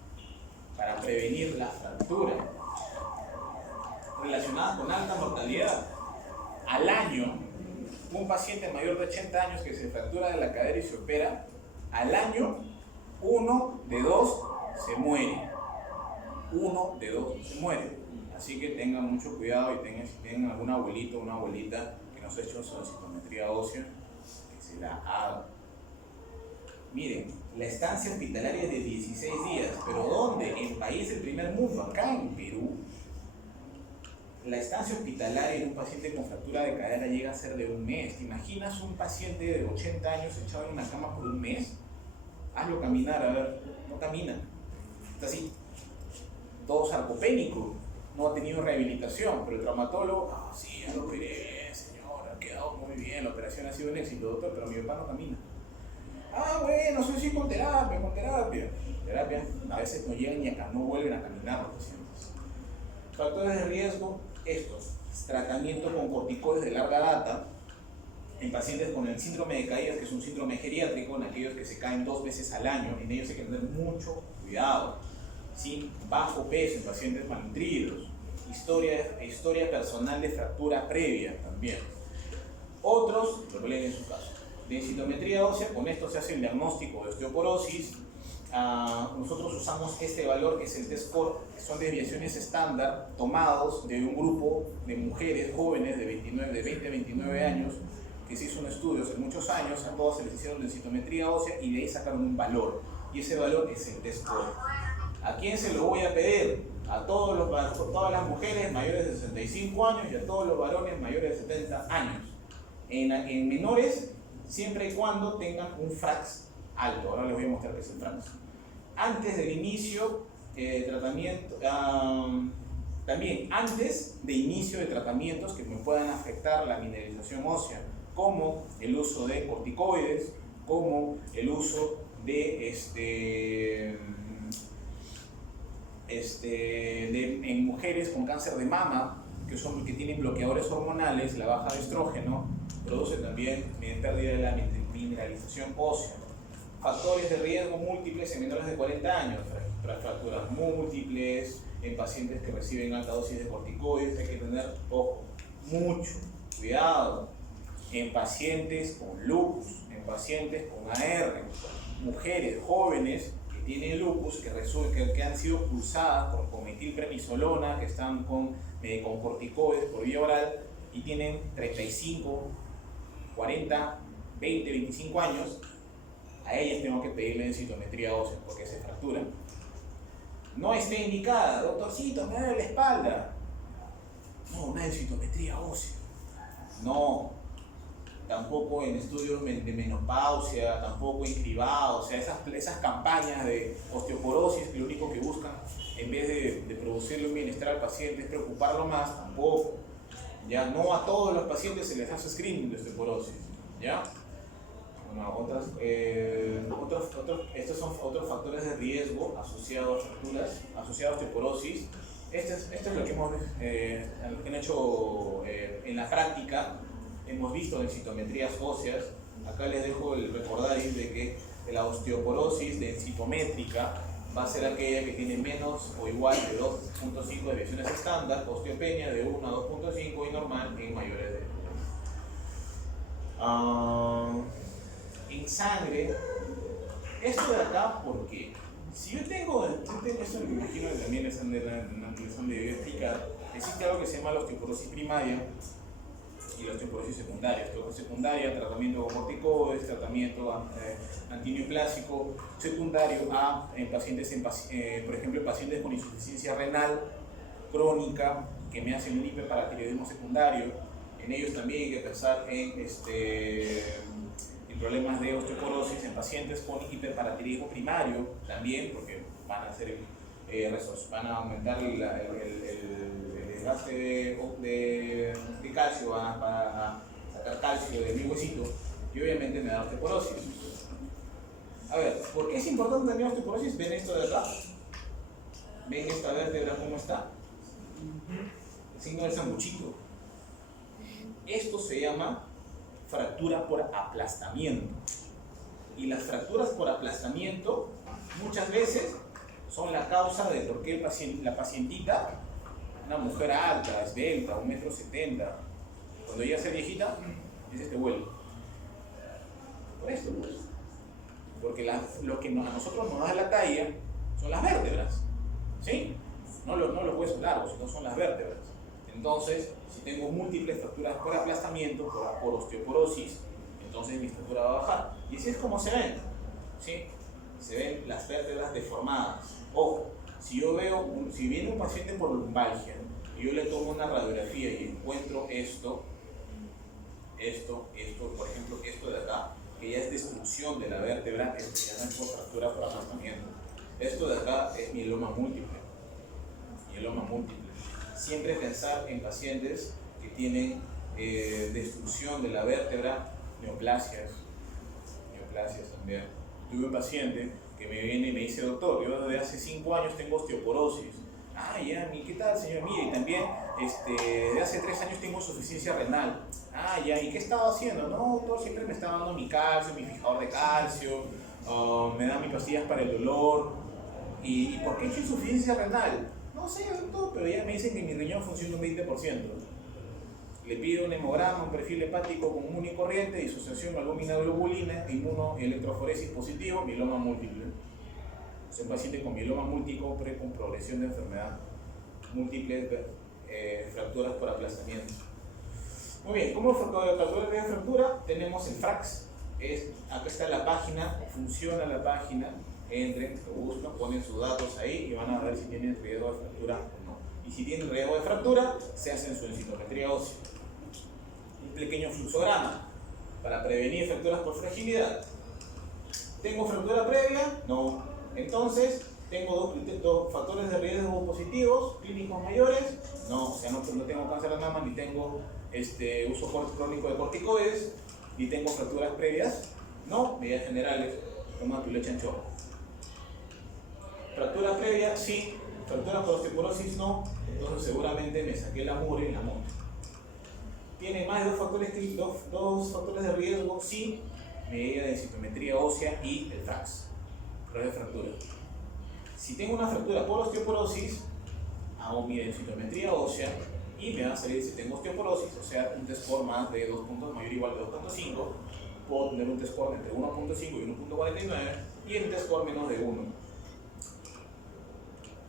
para prevenir la fractura relacionada con alta mortalidad. Al año, un paciente mayor de 80 años que se fractura de la cadera y se opera, al año, 1 de 2 se muere. 1 de 2 se muere. Así que tengan mucho cuidado y si tienen algún abuelito o una abuelita que no se ha hecho su densitometría ósea, que se la haga. Miren, la estancia hospitalaria es de 16 días, pero ¿dónde? En país del primer mundo, acá en Perú. La estancia hospitalaria en un paciente con fractura de cadera llega a ser de un mes. ¿Te imaginas un paciente de 80 años echado en una cama por un mes? Hazlo caminar, a ver, no camina. Está así, todo sarcopénico, no ha tenido rehabilitación, pero el traumatólogo, sí, ya lo operé bien, señor, ha quedado muy bien, la operación ha sido un éxito, doctor, pero mi papá no camina. Bueno, soy psicoterapia, con terapia. Terapia, a veces no llegan no vuelven a caminar los pacientes. Factores de riesgo, estos, tratamiento con corticoides de larga data, en pacientes con el síndrome de caídas, que es un síndrome geriátrico, en aquellos que se caen 2 veces al año, en ellos hay que tener mucho cuidado. ¿Sí? Bajo peso en pacientes malnutridos, historia personal de fractura previa también. Otros lo leen en su caso. Densitometría ósea, con esto se hace el diagnóstico de osteoporosis. Nosotros usamos este valor que es el T-score, que son desviaciones estándar tomados de un grupo de mujeres jóvenes de 20 a 29 años, que se hizo un estudio hace muchos años, a todas se les hicieron densitometría ósea y de ahí sacaron un valor, y ese valor es el T-score. ¿A quién se lo voy a pedir? A todas las mujeres mayores de 65 años y a todos los varones mayores de 70 años. En menores, siempre y cuando tengan un FRAX alto. Ahora les voy a mostrar qué es el FRAX. Antes del inicio de tratamiento, también antes de inicio de tratamientos que me puedan afectar la mineralización ósea, como el uso de corticoides, como el uso de en mujeres con cáncer de mama, que tienen bloqueadores hormonales, la baja de estrógeno produce también pérdida de la mineralización ósea. Factores de riesgo múltiples en menores de 40 años, fracturas múltiples, en pacientes que reciben alta dosis de corticoides, hay que tener, ojo, mucho cuidado, en pacientes con lupus, en pacientes con AR, mujeres jóvenes que tienen lupus, que han sido pulsadas con metilprednisolona, que están con corticoides por vía oral y tienen 35, 40, 20, 25 años, a ellas tengo que pedirle densitometría ósea porque se fracturan. No está indicada, doctorcito, me duele la espalda. No, una densitometría ósea. No, tampoco en estudios de menopausia, tampoco en cribado, o sea, esas campañas de osteoporosis que lo único que buscan, en vez de producirle un bienestar al paciente, es preocuparlo más, tampoco. Ya no a todos los pacientes se les hace screening de osteoporosis, ¿ya? Bueno, estos son otros factores de riesgo asociados a fracturas, asociados a osteoporosis. Esto es lo que han hecho en la práctica. Hemos visto densitometrías óseas. Acá les dejo el recordaris de que la osteoporosis densitométrica va a ser aquella que tiene menos o igual de 2.5 desviaciones estándar, osteopenia de 1 a 2.5 y normal en mayores de en sangre. Esto de acá, porque si yo tengo esto, me imagino que también les han de explicar, existe algo que se llama la osteoporosis primaria y la osteoporosis secundaria. Osteoporosis secundaria, tratamiento con corticoides, tratamiento antineoplásico secundario en pacientes, por ejemplo, en pacientes con insuficiencia renal crónica que me hacen un hiperparatiroidismo secundario. En ellos también hay que pensar en problemas de osteoporosis en pacientes con hiperparatiroidismo primario también, porque van a aumentar el desgaste de calcio, van a sacar calcio de mi huesito y obviamente me da osteoporosis. A ver, ¿por qué es importante también osteoporosis? ¿Ven esto de acá? ¿Ven esta vértebra cómo está? El signo del sanguchito. Esto se llama fractura por aplastamiento. Y las fracturas por aplastamiento muchas veces son la causa de por qué la pacientita, una mujer alta, esbelta, 1,70 m, cuando ella sea viejita, es este vuelo. Por esto, pues. Porque lo que a nosotros nos da la talla son las vértebras, ¿sí? No los huesos largos, sino son las vértebras. Entonces, si tengo múltiples fracturas por aplastamiento, por osteoporosis, entonces mi estatura va a bajar. Y así es como se ven, ¿sí? Se ven las vértebras deformadas. Ojo, si viene un paciente por lumbalgia y yo le tomo una radiografía y encuentro esto, por ejemplo, esto de acá, que ya es destrucción de la vértebra, esto ya no es por fractura por aplastamiento. Esto de acá es mieloma múltiple. Siempre pensar en pacientes que tienen destrucción de la vértebra, neoplasias también. Tuve un paciente que me viene y me dice, doctor, yo desde hace 5 años tengo osteoporosis. Ah, ya, ¿qué tal, señor? Mire, y también desde hace 3 años tengo insuficiencia renal. Ah, ya, ¿y qué estaba haciendo? No, doctor, siempre me estaba dando mi calcio, mi fijador de calcio, me dan mis pastillas para el dolor. ¿Y por qué he hecho insuficiencia renal? No sé, doctor, pero ya me dicen que mi riñón funciona un 20%. Le pide un hemograma, un perfil hepático común y corriente, disociación, albúmina, globulina, inmunoelectroforesis positivo, mieloma múltiple. Es un paciente con mieloma múltiple con progresión de enfermedad, múltiples fracturas por aplastamiento. Muy bien, ¿cómo calcular la fractura? Tenemos el FRAX. Acá está la página, funciona la página. Entren, lo buscan, ponen sus datos ahí y van a ver si tienen riesgo de fractura o no. Y si tienen riesgo de fractura, se hacen su densitometría ósea. Un pequeño fluxograma para prevenir fracturas por fragilidad. ¿Tengo fractura previa? No. Entonces, ¿tengo dos factores de riesgo positivos, clínicos mayores? No, o sea, no tengo cáncer de mama, ni tengo uso crónico de corticoides, ni tengo fracturas previas. No, medidas generales, toma pilocha en chorro. Fractura previa, sí. Fractura por osteoporosis, no. Entonces seguramente me saqué la mure en la moto. ¿Tiene más de dos factores de riesgo? Sí. Medida de densitometría ósea y el FRAX. Prueba de fractura. Si tengo una fractura por osteoporosis, hago mi densitometría ósea y me va a salir si tengo osteoporosis, o sea, un t-score más de 2 puntos mayor o igual de 2.5. Puedo tener un t-score entre 1.5 y 1.49 y el t-score menos de 1.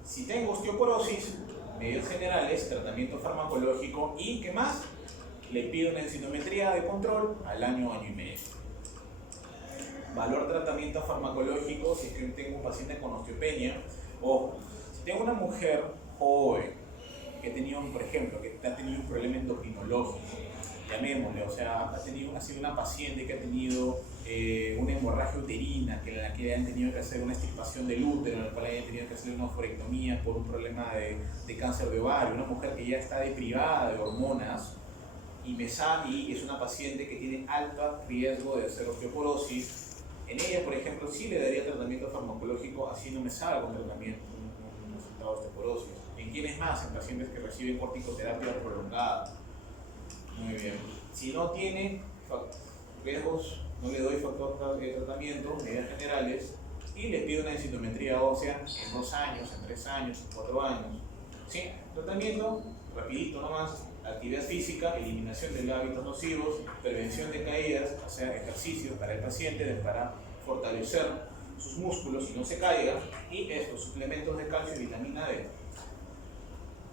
Si tengo osteoporosis, medidas generales, tratamiento farmacológico y ¿qué más? Le pido una densitometría de control al año y medio. Valor tratamiento farmacológico si es que tengo un paciente con osteopenia. O si tengo una mujer joven que ha tenido, por ejemplo, que ha tenido un problema endocrinológico, llamémosle, o sea, ha sido una paciente que ha tenido una hemorragia uterina, en la que han tenido que hacer una extirpación del útero, en la cual hayan tenido que hacer una oforectomía por un problema de cáncer de ovario, una mujer que ya está deprivada de hormonas y es una paciente que tiene alto riesgo de hacer osteoporosis. En ella, por ejemplo, sí le daría tratamiento farmacológico, así no me salga un tratamiento, un resultado de osteoporosis. ¿En quiénes más? En pacientes que reciben corticoterapia prolongada. Muy bien. Si no tiene riesgos, no le doy factor de tratamiento, medidas generales, y le pido una densitometría ósea en 2 años, en 3 años, en 4 años. ¿Sí? Tratamiento, rapidito nomás, actividad física, eliminación de hábitos nocivos, prevención de caídas, o sea, ejercicios para el paciente para fortalecer sus músculos y no se caiga, y estos suplementos de calcio y vitamina D.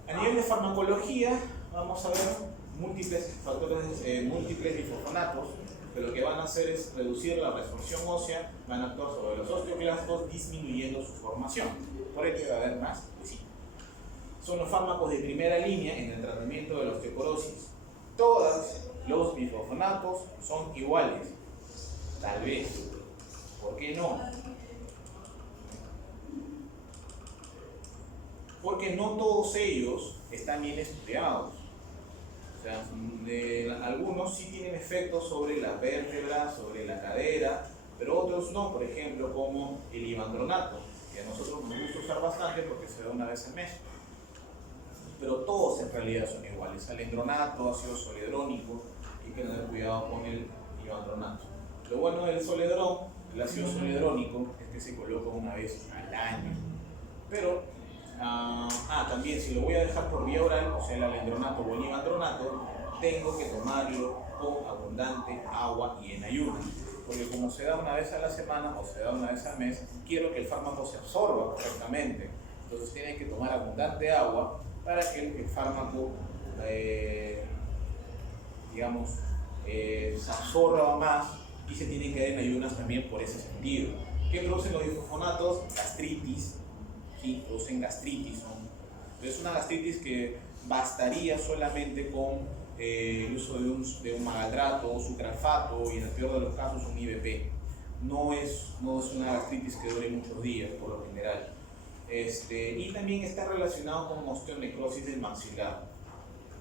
A nivel de farmacología, vamos a ver múltiples factores, múltiples bifosfonatos, que lo que van a hacer es reducir la resorción ósea, van a actuar sobre los osteoclastos, disminuyendo su formación. Por ello va a haber más vecinos. Son los fármacos de primera línea en el tratamiento de la osteoporosis. Todos los bifosfonatos son iguales. Tal vez. ¿Por qué no? Porque no todos ellos están bien estudiados. O sea, algunos sí tienen efectos sobre las vértebras, sobre la cadera, pero otros no, por ejemplo, como el ivandronato, que a nosotros nos gusta usar bastante porque se da una vez al mes. Pero todos en realidad son iguales. Alendronato, ácido soledrónico, hay que tener cuidado con el ivandronato. Lo bueno del soledrón, el ácido soledrónico, es que se coloca una vez al año. Pero también si lo voy a dejar por vía oral, o sea el alendronato o el ivandronato, tengo que tomarlo con abundante agua y en ayuno, porque como se da una vez a la semana o se da una vez al mes, quiero que el fármaco se absorba correctamente. Entonces tiene que tomar abundante agua para que el fármaco se absorba más, y se tiene que dar en ayunas también por ese sentido. ¿Qué producen los bifosfonatos? Gastritis. Sí, producen gastritis, ¿no? Es una gastritis que bastaría solamente con el uso de un magaldrato, sucralfato y en el peor de los casos un IVP. No es una gastritis que dure muchos días por lo general. Y también está relacionado con osteonecrosis del maxilar.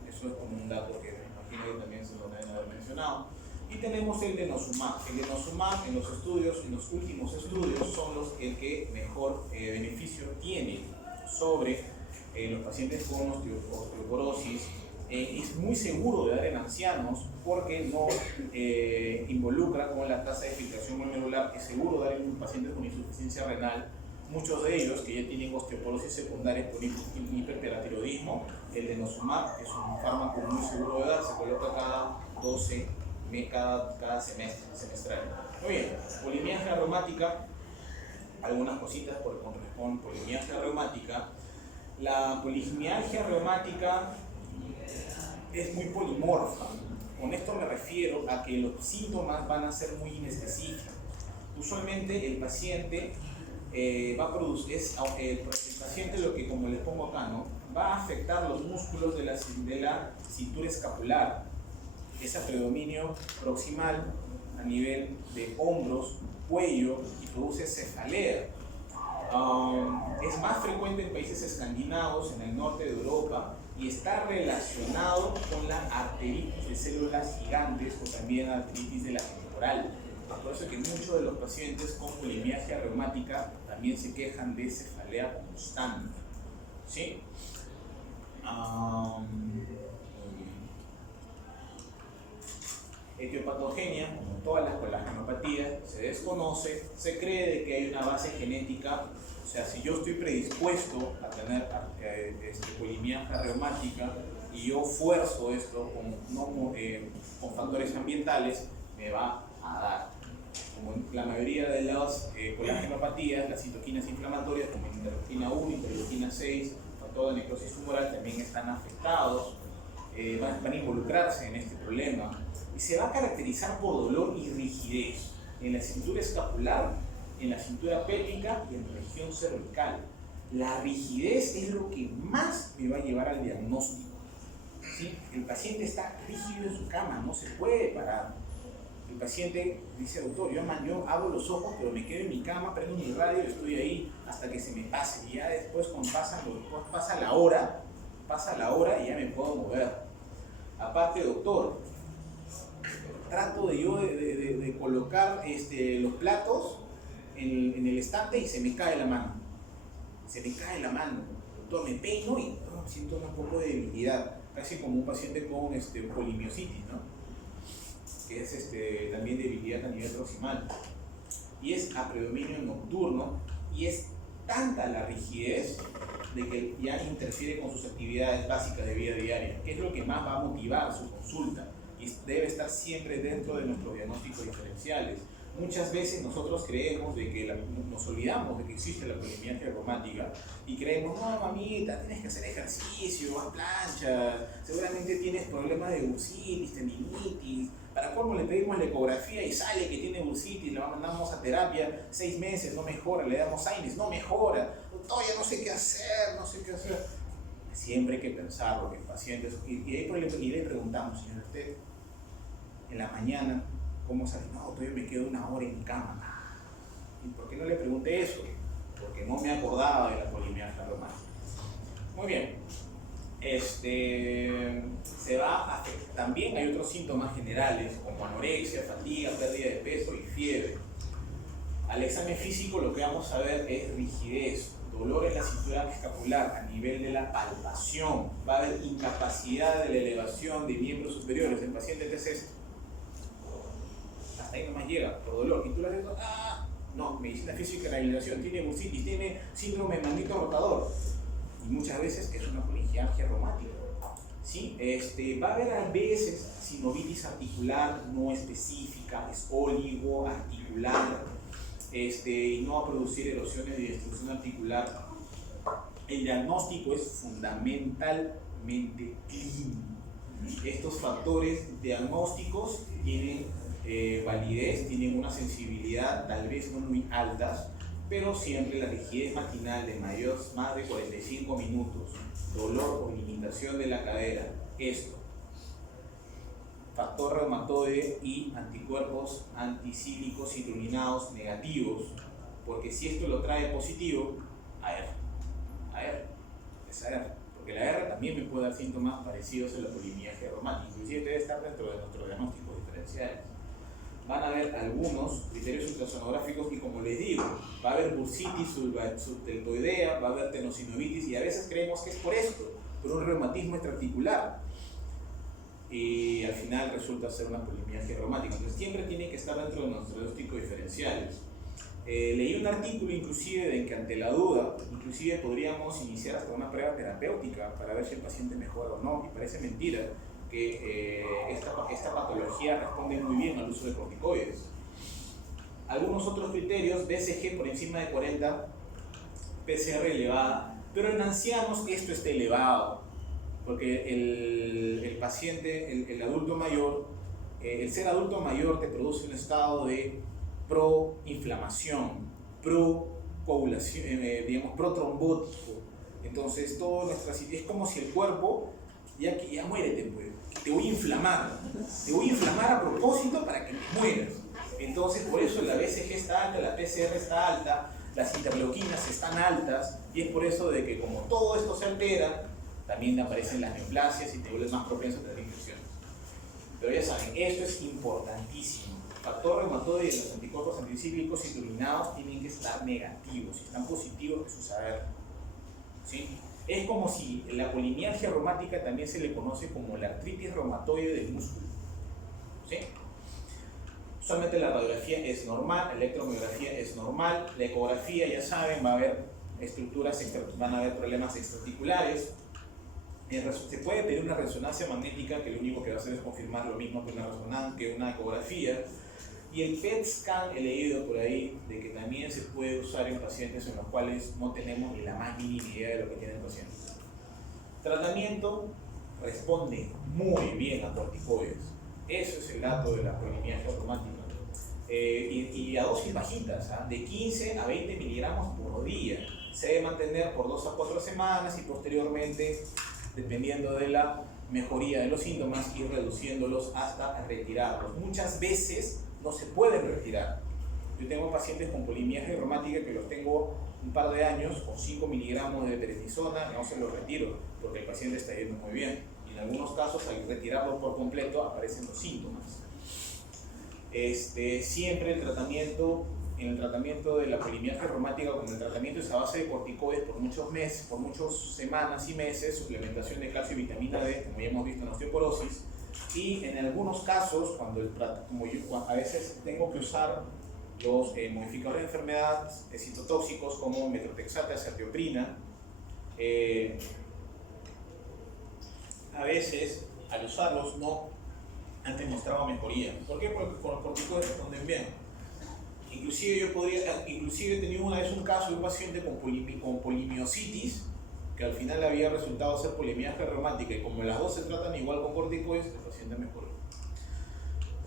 Eso es como un dato que me imagino que también se lo deben haber mencionado. Y tenemos el denosumab. El denosumab en los últimos estudios, son los que mejor beneficio tiene sobre los pacientes con osteoporosis. Es muy seguro de dar en ancianos porque no involucra con la tasa de filtración glomerular. Es seguro dar en pacientes con insuficiencia renal. Muchos de ellos que ya tienen osteoporosis secundaria por hiperparatiroidismo mismo. El denosumab es un fármaco muy seguro de dar, se coloca cada semestre, semestral. Muy bien, polimialgia reumática, algunas cositas con polimialgia reumática. La polimialgia reumática es muy polimorfa. Con esto me refiero a que los síntomas van a ser muy inespecíficos. Usualmente el paciente va a producir, el paciente, lo que como les pongo acá, ¿no? Va a afectar los músculos de la cintura escapular, ese predominio proximal a nivel de hombros, cuello, y produce cefalea. Es más frecuente en países escandinavos, en el norte de Europa, y está relacionado con la arteritis de células gigantes o también arteritis de la temporal. Por eso es que muchos de los pacientes con polimialgia reumática también se quejan de cefalea constante. ¿Sí? Etiopatogenia, como todas las colagenopatías, se desconoce, se cree de que hay una base genética. O sea, si yo estoy predispuesto a tener polimialgia reumática y yo fuerzo esto con factores ambientales, me va a dar. Como en la mayoría de las colagenopatías, las citoquinas inflamatorias como interleuquina 1, interleuquina 6, factor de necrosis tumoral también están afectados, van a involucrarse en este problema y se va a caracterizar por dolor y rigidez en la cintura escapular, en la cintura pélvica y en la región cervical. La rigidez es lo que más me va a llevar al diagnóstico. ¿Sí? El paciente está rígido en su cama, no se puede parar. El paciente dice, doctor, yo abro los ojos, pero me quedo en mi cama, prendo mi radio y estoy ahí hasta que se me pase. Y ya después, cuando pasa la hora y ya me puedo mover. Aparte, doctor, trato de colocar los platos en el estante y se me cae la mano. Doctor, me peino y siento un poco de debilidad, casi como un paciente con polimiositis, ¿no? Que es también debilidad a nivel proximal. Y es a predominio nocturno y es tanta la rigidez de que ya interfiere con sus actividades básicas de vida diaria, que es lo que más va a motivar su consulta y debe estar siempre dentro de nuestros diagnósticos diferenciales. Muchas veces nosotros creemos de que nos olvidamos de que existe la polimialgia reumática y creemos, no mamita, tienes que hacer ejercicio, haz plancha, seguramente tienes problemas de bursitis, tendinitis. Para cómo le pedimos la ecografía y sale que tiene bursitis, le mandamos a terapia 6 meses, no mejora, le damos AINES, no mejora, todavía no sé qué hacer. Siempre hay que pensar lo que el paciente y le preguntamos, señor, usted en la mañana, ¿cómo sale? No, todavía me quedo 1 hora en cama. ¿Y por qué no le pregunté eso? Porque no me acordaba de la polimialgia reumática. Muy bien. También hay otros síntomas generales como anorexia, fatiga, pérdida de peso y fiebre. Al examen físico lo que vamos a ver es rigidez, dolor en la cintura escapular a nivel de la palpación, va a haber incapacidad de la elevación de miembros superiores. El paciente entonces hasta ahí nomás llega por dolor y tú le dices, no, medicina física y rehabilitación, tiene bursitis, tiene síndrome de manguito rotador. Y muchas veces es una polimialgia reumática. ¿Sí? Va a haber a veces sinovitis articular no específica, es oligoarticular, y no va a producir erosiones de destrucción articular. El diagnóstico es fundamentalmente clínico. Estos factores diagnósticos tienen validez, tienen una sensibilidad tal vez no muy altas, pero siempre la rigidez matinal de más de 45 minutos, dolor o limitación de la cadera, factor reumatoide y anticuerpos anticíclicos citrulinados negativos, porque si esto lo trae positivo, porque la R también me puede dar síntomas parecidos a la polimialgia reumática, inclusive debe estar dentro de nuestros diagnósticos diferenciales. Van a haber algunos criterios ultrasonográficos y, como les digo, va a haber bursitis subdeltoidea, va a haber tenosinovitis y a veces creemos que es por esto, por un reumatismo extraarticular. Y al final resulta ser una polimialgia reumática. Entonces siempre tiene que estar dentro de nuestros diagnósticos diferenciales. Leí un artículo inclusive en que ante la duda, inclusive podríamos iniciar hasta una prueba terapéutica para ver si el paciente mejora o no, y parece mentira que esta patología responde muy bien al uso de corticoides. Algunos otros criterios, BCG por encima de 40, PCR elevada, pero en ancianos esto está elevado, porque el paciente, el adulto mayor, el ser adulto mayor te produce un estado de proinflamación, procoagulación, digamos, protrombótico. Entonces, todo nuestra es como si el cuerpo, ya muérete, pues, te voy a inflamar a propósito para que te mueras. Entonces, por eso la BCG está alta, la PCR está alta, las interleuquinas están altas, y es por eso de que como todo esto se altera, también aparecen las neoplasias y te vuelves más propenso a tener infecciones. Pero ya saben, esto es importantísimo. Factor reumatoide y los anticuerpos anticíclicos citrulinados tienen que estar negativos. Si están positivos, eso saber. ¿Sí? Es como si la polimialgia reumática también se le conoce como la artritis reumatoide del músculo. ¿Sí? Solamente la radiografía es normal, la electromiografía es normal, la ecografía, ya saben, va a haber van a haber problemas extraarticulares. Se puede tener una resonancia magnética que lo único que va a hacer es confirmar lo mismo que una resonancia, que una ecografía. Y el PET scan he leído por ahí de que también se puede usar en pacientes en los cuales no tenemos ni la más mínima idea de lo que tiene el paciente. Tratamiento: responde muy bien a corticoides. Eso es el dato de la polimialgia reumática. Y a dosis bajitas, de 15 a 20 miligramos por día. Se debe mantener por 2 a 4 semanas y posteriormente, dependiendo de la mejoría de los síntomas, ir reduciéndolos hasta retirarlos. Muchas veces no se pueden retirar. Yo tengo pacientes con polimialgia reumática que los tengo un par de años con 5 miligramos de prednisona, no se los retiro porque el paciente está yendo muy bien. Y en algunos casos, al retirarlo por completo, aparecen los síntomas. Siempre en el tratamiento de la polimialgia reumática, como el tratamiento es a base de corticoides por muchos meses, por muchas semanas y meses, suplementación de calcio y vitamina D, como ya hemos visto en osteoporosis, y en algunos casos, a veces tengo que usar los modificadores de enfermedad citotóxicos como metrotexate, azathioprina, a veces al usarlos no han demostrado mejoría. ¿Por qué? Porque con los corticoides responden bien. Inclusive he tenido una vez un caso de un paciente con polimiositis que al final había resultado ser polimialgia reumática, y como las dos se tratan igual con corticoides, el paciente mejoró.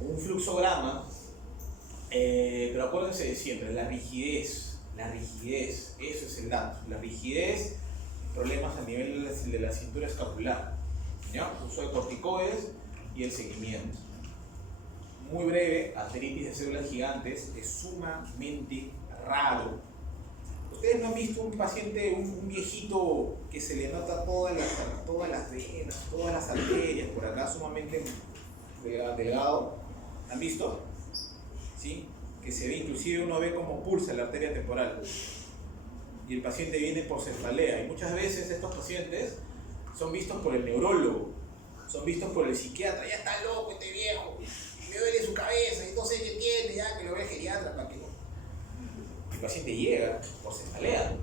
Un fluxograma, pero acuérdense de siempre, la rigidez, eso es el dato. La rigidez, problemas a nivel de la cintura escapular, ¿ya? Uso de corticoides y el seguimiento. Muy breve, arteritis de células gigantes es sumamente raro. Ustedes no han visto un paciente, un viejito que se le nota todas las venas, todas las arterias por acá, sumamente delgado? ¿Han visto? ¿Sí? Que se ve, inclusive uno ve cómo pulsa la arteria temporal. Y el paciente viene por cefalea. Y muchas veces estos pacientes son vistos por el neurólogo, son vistos por el psiquiatra. Ya está loco este viejo, me duele su cabeza, entonces ¿qué tiene? Ya que lo ve el geriatra, ¿para qué? El paciente llega por cefalea.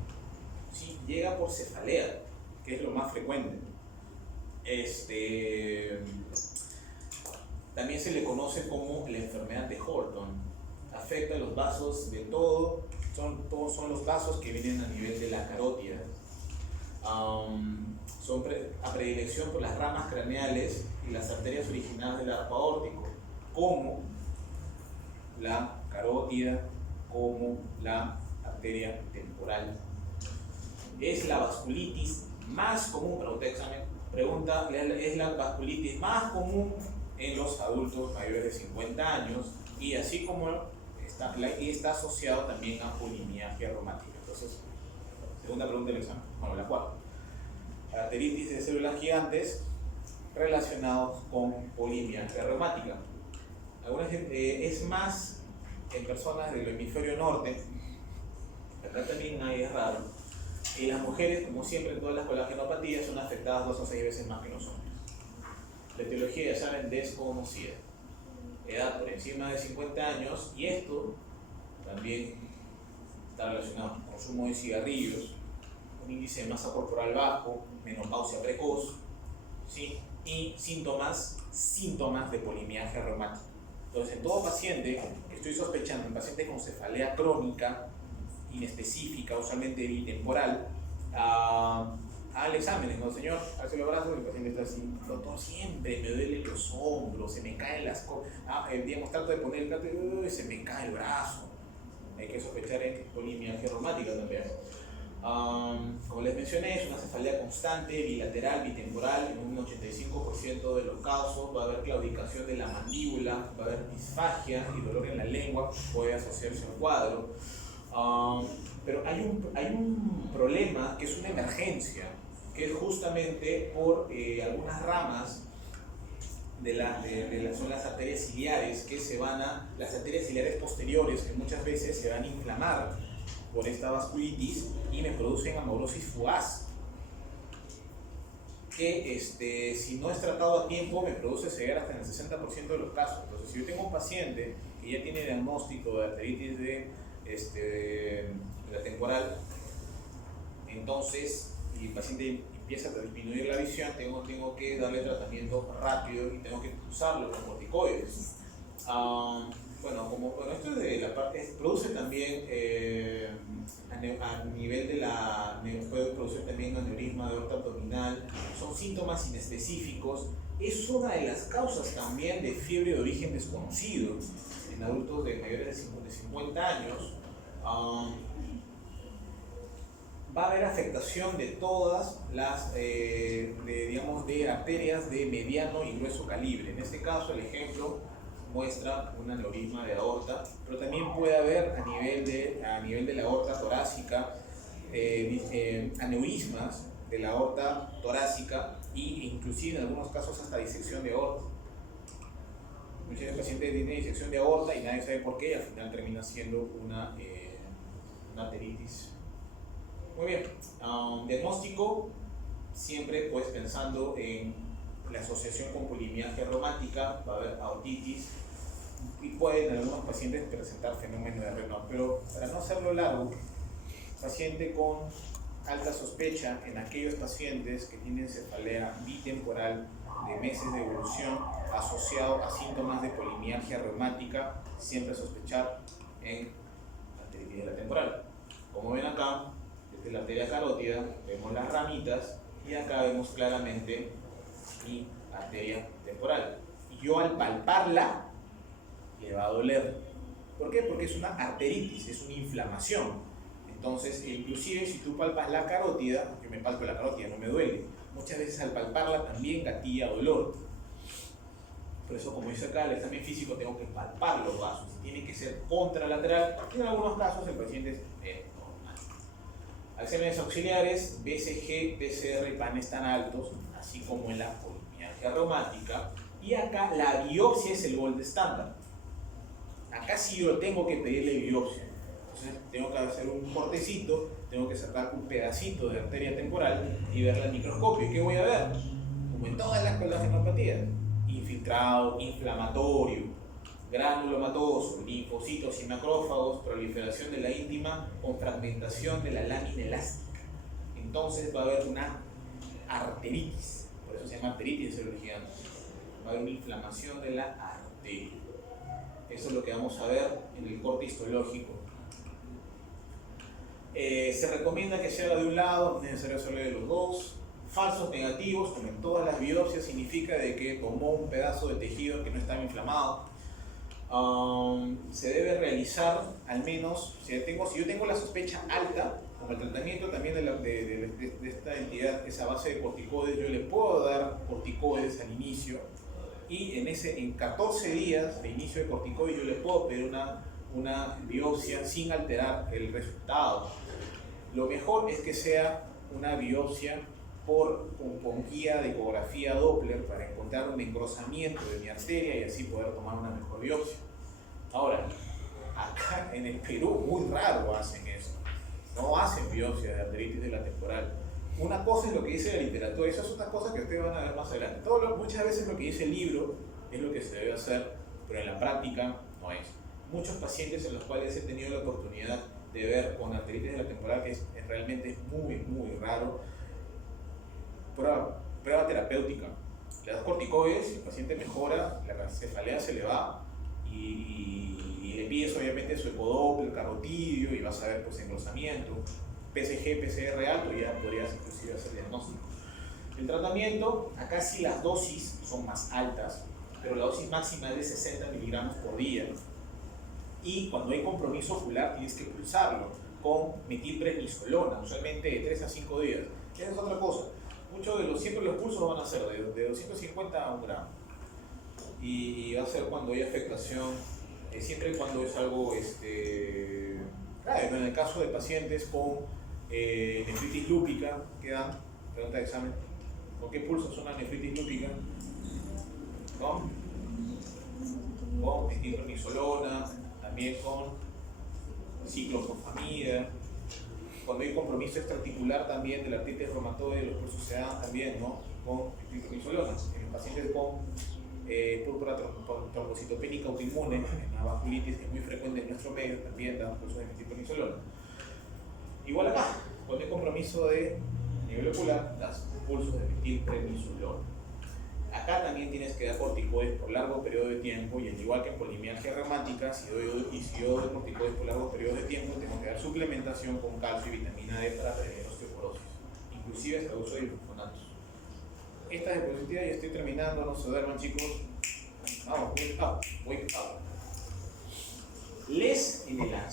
Sí, llega por cefalea, que es lo más frecuente. También se le conoce como la enfermedad de Horton. Afecta los vasos de todos son los vasos que vienen a nivel de la carótida. Son a predilección por las ramas craneales y las arterias originadas del arco aórtico, como la carótida, como la arteria temporal. Es la vasculitis más común, es la vasculitis más común en los adultos mayores de 50 años, y así como está asociado también a polimialgia reumática. Entonces, segunda pregunta del examen, la cuarta. Arteritis de células gigantes relacionados con polimialgia reumática. Es más en personas del hemisferio norte, acá también es raro, y las mujeres, como siempre en todas las colagenopatías, son afectadas 2 a 6 veces más que los hombres. La etiología, ya saben, desconocida. Edad por encima de 50 años, y esto también está relacionado con consumo de cigarrillos, un índice de masa corporal bajo, menopausia precoz, ¿sí? Y síntomas de polimialgia reumática. Entonces, en todo paciente que estoy sospechando, en paciente con cefalea crónica, inespecífica, usualmente bitemporal, al examen, ¿no, señor? Hace los brazos y el paciente está así, doctor, siempre me duelen los hombros, se me caen las cosas, digamos, trato de poner el plato y se me cae el brazo. Hay que sospechar en polimialgia reumática también. Como les mencioné, es una cefalea constante, bilateral, bitemporal. En un 85% de los casos va a haber claudicación de la mandíbula, va a haber disfagia y dolor en la lengua, puede asociarse a un cuadro. Pero hay un problema que es una emergencia, que es justamente por algunas ramas son las arterias ciliares, las arterias ciliares posteriores, que muchas veces se van a inflamar por esta vasculitis y me producen amaurosis fugaz, que si no es tratado a tiempo me produce ceguera hasta en el 60% de los casos. Entonces, si yo tengo un paciente que ya tiene diagnóstico de arteritis de la temporal, entonces, y el paciente empieza a disminuir la visión, tengo que darle tratamiento rápido y tengo que usarlo con corticoides. Esto es de la parte, produce también a nivel de puede producir también aneurisma de aorta abdominal, son síntomas inespecíficos, es una de las causas también de fiebre de origen desconocido en adultos mayores de 50 años. Va a haber afectación de todas las de arterias de mediano y grueso calibre. En este caso, el ejemplo muestra un aneurisma de aorta, pero también puede haber a nivel de la aorta torácica aneurismas de la aorta torácica e inclusive en algunos casos hasta disección de aorta. Muchos pacientes tienen disección de aorta y nadie sabe por qué y al final termina siendo una arteritis. Muy bien, diagnóstico, siempre pues pensando en la asociación con polimialgia reumática, va a haber aortitis y pueden en algunos pacientes presentar fenómeno de Raynaud, pero para no hacerlo largo, paciente con alta sospecha en aquellos pacientes que tienen cefalea bitemporal de meses de evolución asociado a síntomas de polimialgia reumática, siempre sospechar en arteritis de la temporal. Como ven acá, desde la arteria carótida vemos las ramitas y acá vemos claramente mi arteria temporal. Y yo al palparla le va a doler. ¿Por qué? Porque es una arteritis, es una inflamación. Entonces, inclusive si tú palpas la carótida, yo me palpo la carótida, no me duele. Muchas veces al palparla también gatilla dolor. Por eso, como dice acá, el examen físico tengo que palpar los vasos. Tiene que ser contralateral. En algunos casos el paciente es normal. Exámenes auxiliares, BCG, PCR y PAN están altos, así como en la polimialgia reumática. Y acá la biopsia es el gold estándar. Acá sí yo tengo que pedirle biopsia. Entonces tengo que hacer un cortecito, tengo que sacar un pedacito de arteria temporal y verla al microscopio. ¿Y qué voy a ver? Como en todas las colágenopatías: infiltrado, inflamatorio, granulomatoso, linfocitos y macrófagos, proliferación de la íntima con fragmentación de la lámina elástica. Entonces va a haber una arteritis, por eso se llama arteritis de célula gigante. Va a haber una inflamación de la arteria. Eso es lo que vamos a ver en el corte histológico. Se recomienda que se haga de un lado, no es necesario hacerlo de los dos. Falsos negativos, como en todas las biopsias, significa de que tomó un pedazo de tejido que no estaba inflamado. Se debe realizar al menos, si yo tengo la sospecha alta, como el tratamiento también de esta entidad es a base de corticoides, yo le puedo dar corticoides al inicio y en 14 días de inicio de corticoides yo le puedo pedir una biopsia sin alterar el resultado. Lo mejor es que sea una biopsia con guía de ecografía Doppler para encontrar un engrosamiento de mi arteria y así poder tomar una mejor biopsia. Ahora, acá en el Perú muy raro hacen eso. No hacen biopsia de arteritis de la temporal. Una cosa es lo que dice la literatura, y eso es otra cosa que ustedes van a ver más adelante. Muchas veces lo que dice el libro es lo que se debe hacer, pero en la práctica no es. Muchos pacientes en los cuales he tenido la oportunidad de ver con arteritis de la temporal, que es realmente muy raro. Prueba terapéutica. Le das corticoides, el paciente mejora, la cefalea se le va y le pides obviamente su ecodoppler, carotidio y vas a ver pues engrosamiento, PSG, PCR alto, ya podrías inclusive hacer diagnóstico. El tratamiento, acá sí las dosis son más altas, pero la dosis máxima es de 60 miligramos por día. Y cuando hay compromiso ocular tienes que pulsarlo con metilprednisolona, usualmente de 3 a 5 días. Esa es otra cosa. Siempre los pulsos van a ser de 250 a 1 gramo. Y va a ser cuando hay afectación, siempre y cuando es algo grave. En el caso de pacientes con nefritis lúpica, que dan, pregunta de examen, ¿con qué pulso son la nefritis lúpica? Con metilprednisolona, también con ciclofosfamida. Cuando hay compromiso extraarticular también de la artritis reumatoide, los pulsos se dan también, ¿no? Con metilprednisolona. En los pacientes con púrpura trombocitopénica autoinmune, en la vasculitis, que es muy frecuente en nuestro medio, también dan pulsos de metilprednisolona. Igual acá, cuando hay compromiso de nivel ocular, das pulsos de metilprednisolona. Acá también tienes que dar corticoides por largo periodo de tiempo, y al igual que en polimialgia reumática, si yo doy corticoides por largo periodo de tiempo, tengo que dar suplementación con calcio y vitamina D para prevenir osteoporosis, inclusive hasta uso de bifonatos. Esta diapositiva ya estoy terminando, no se duerman chicos. Vamos, wake up. Les en el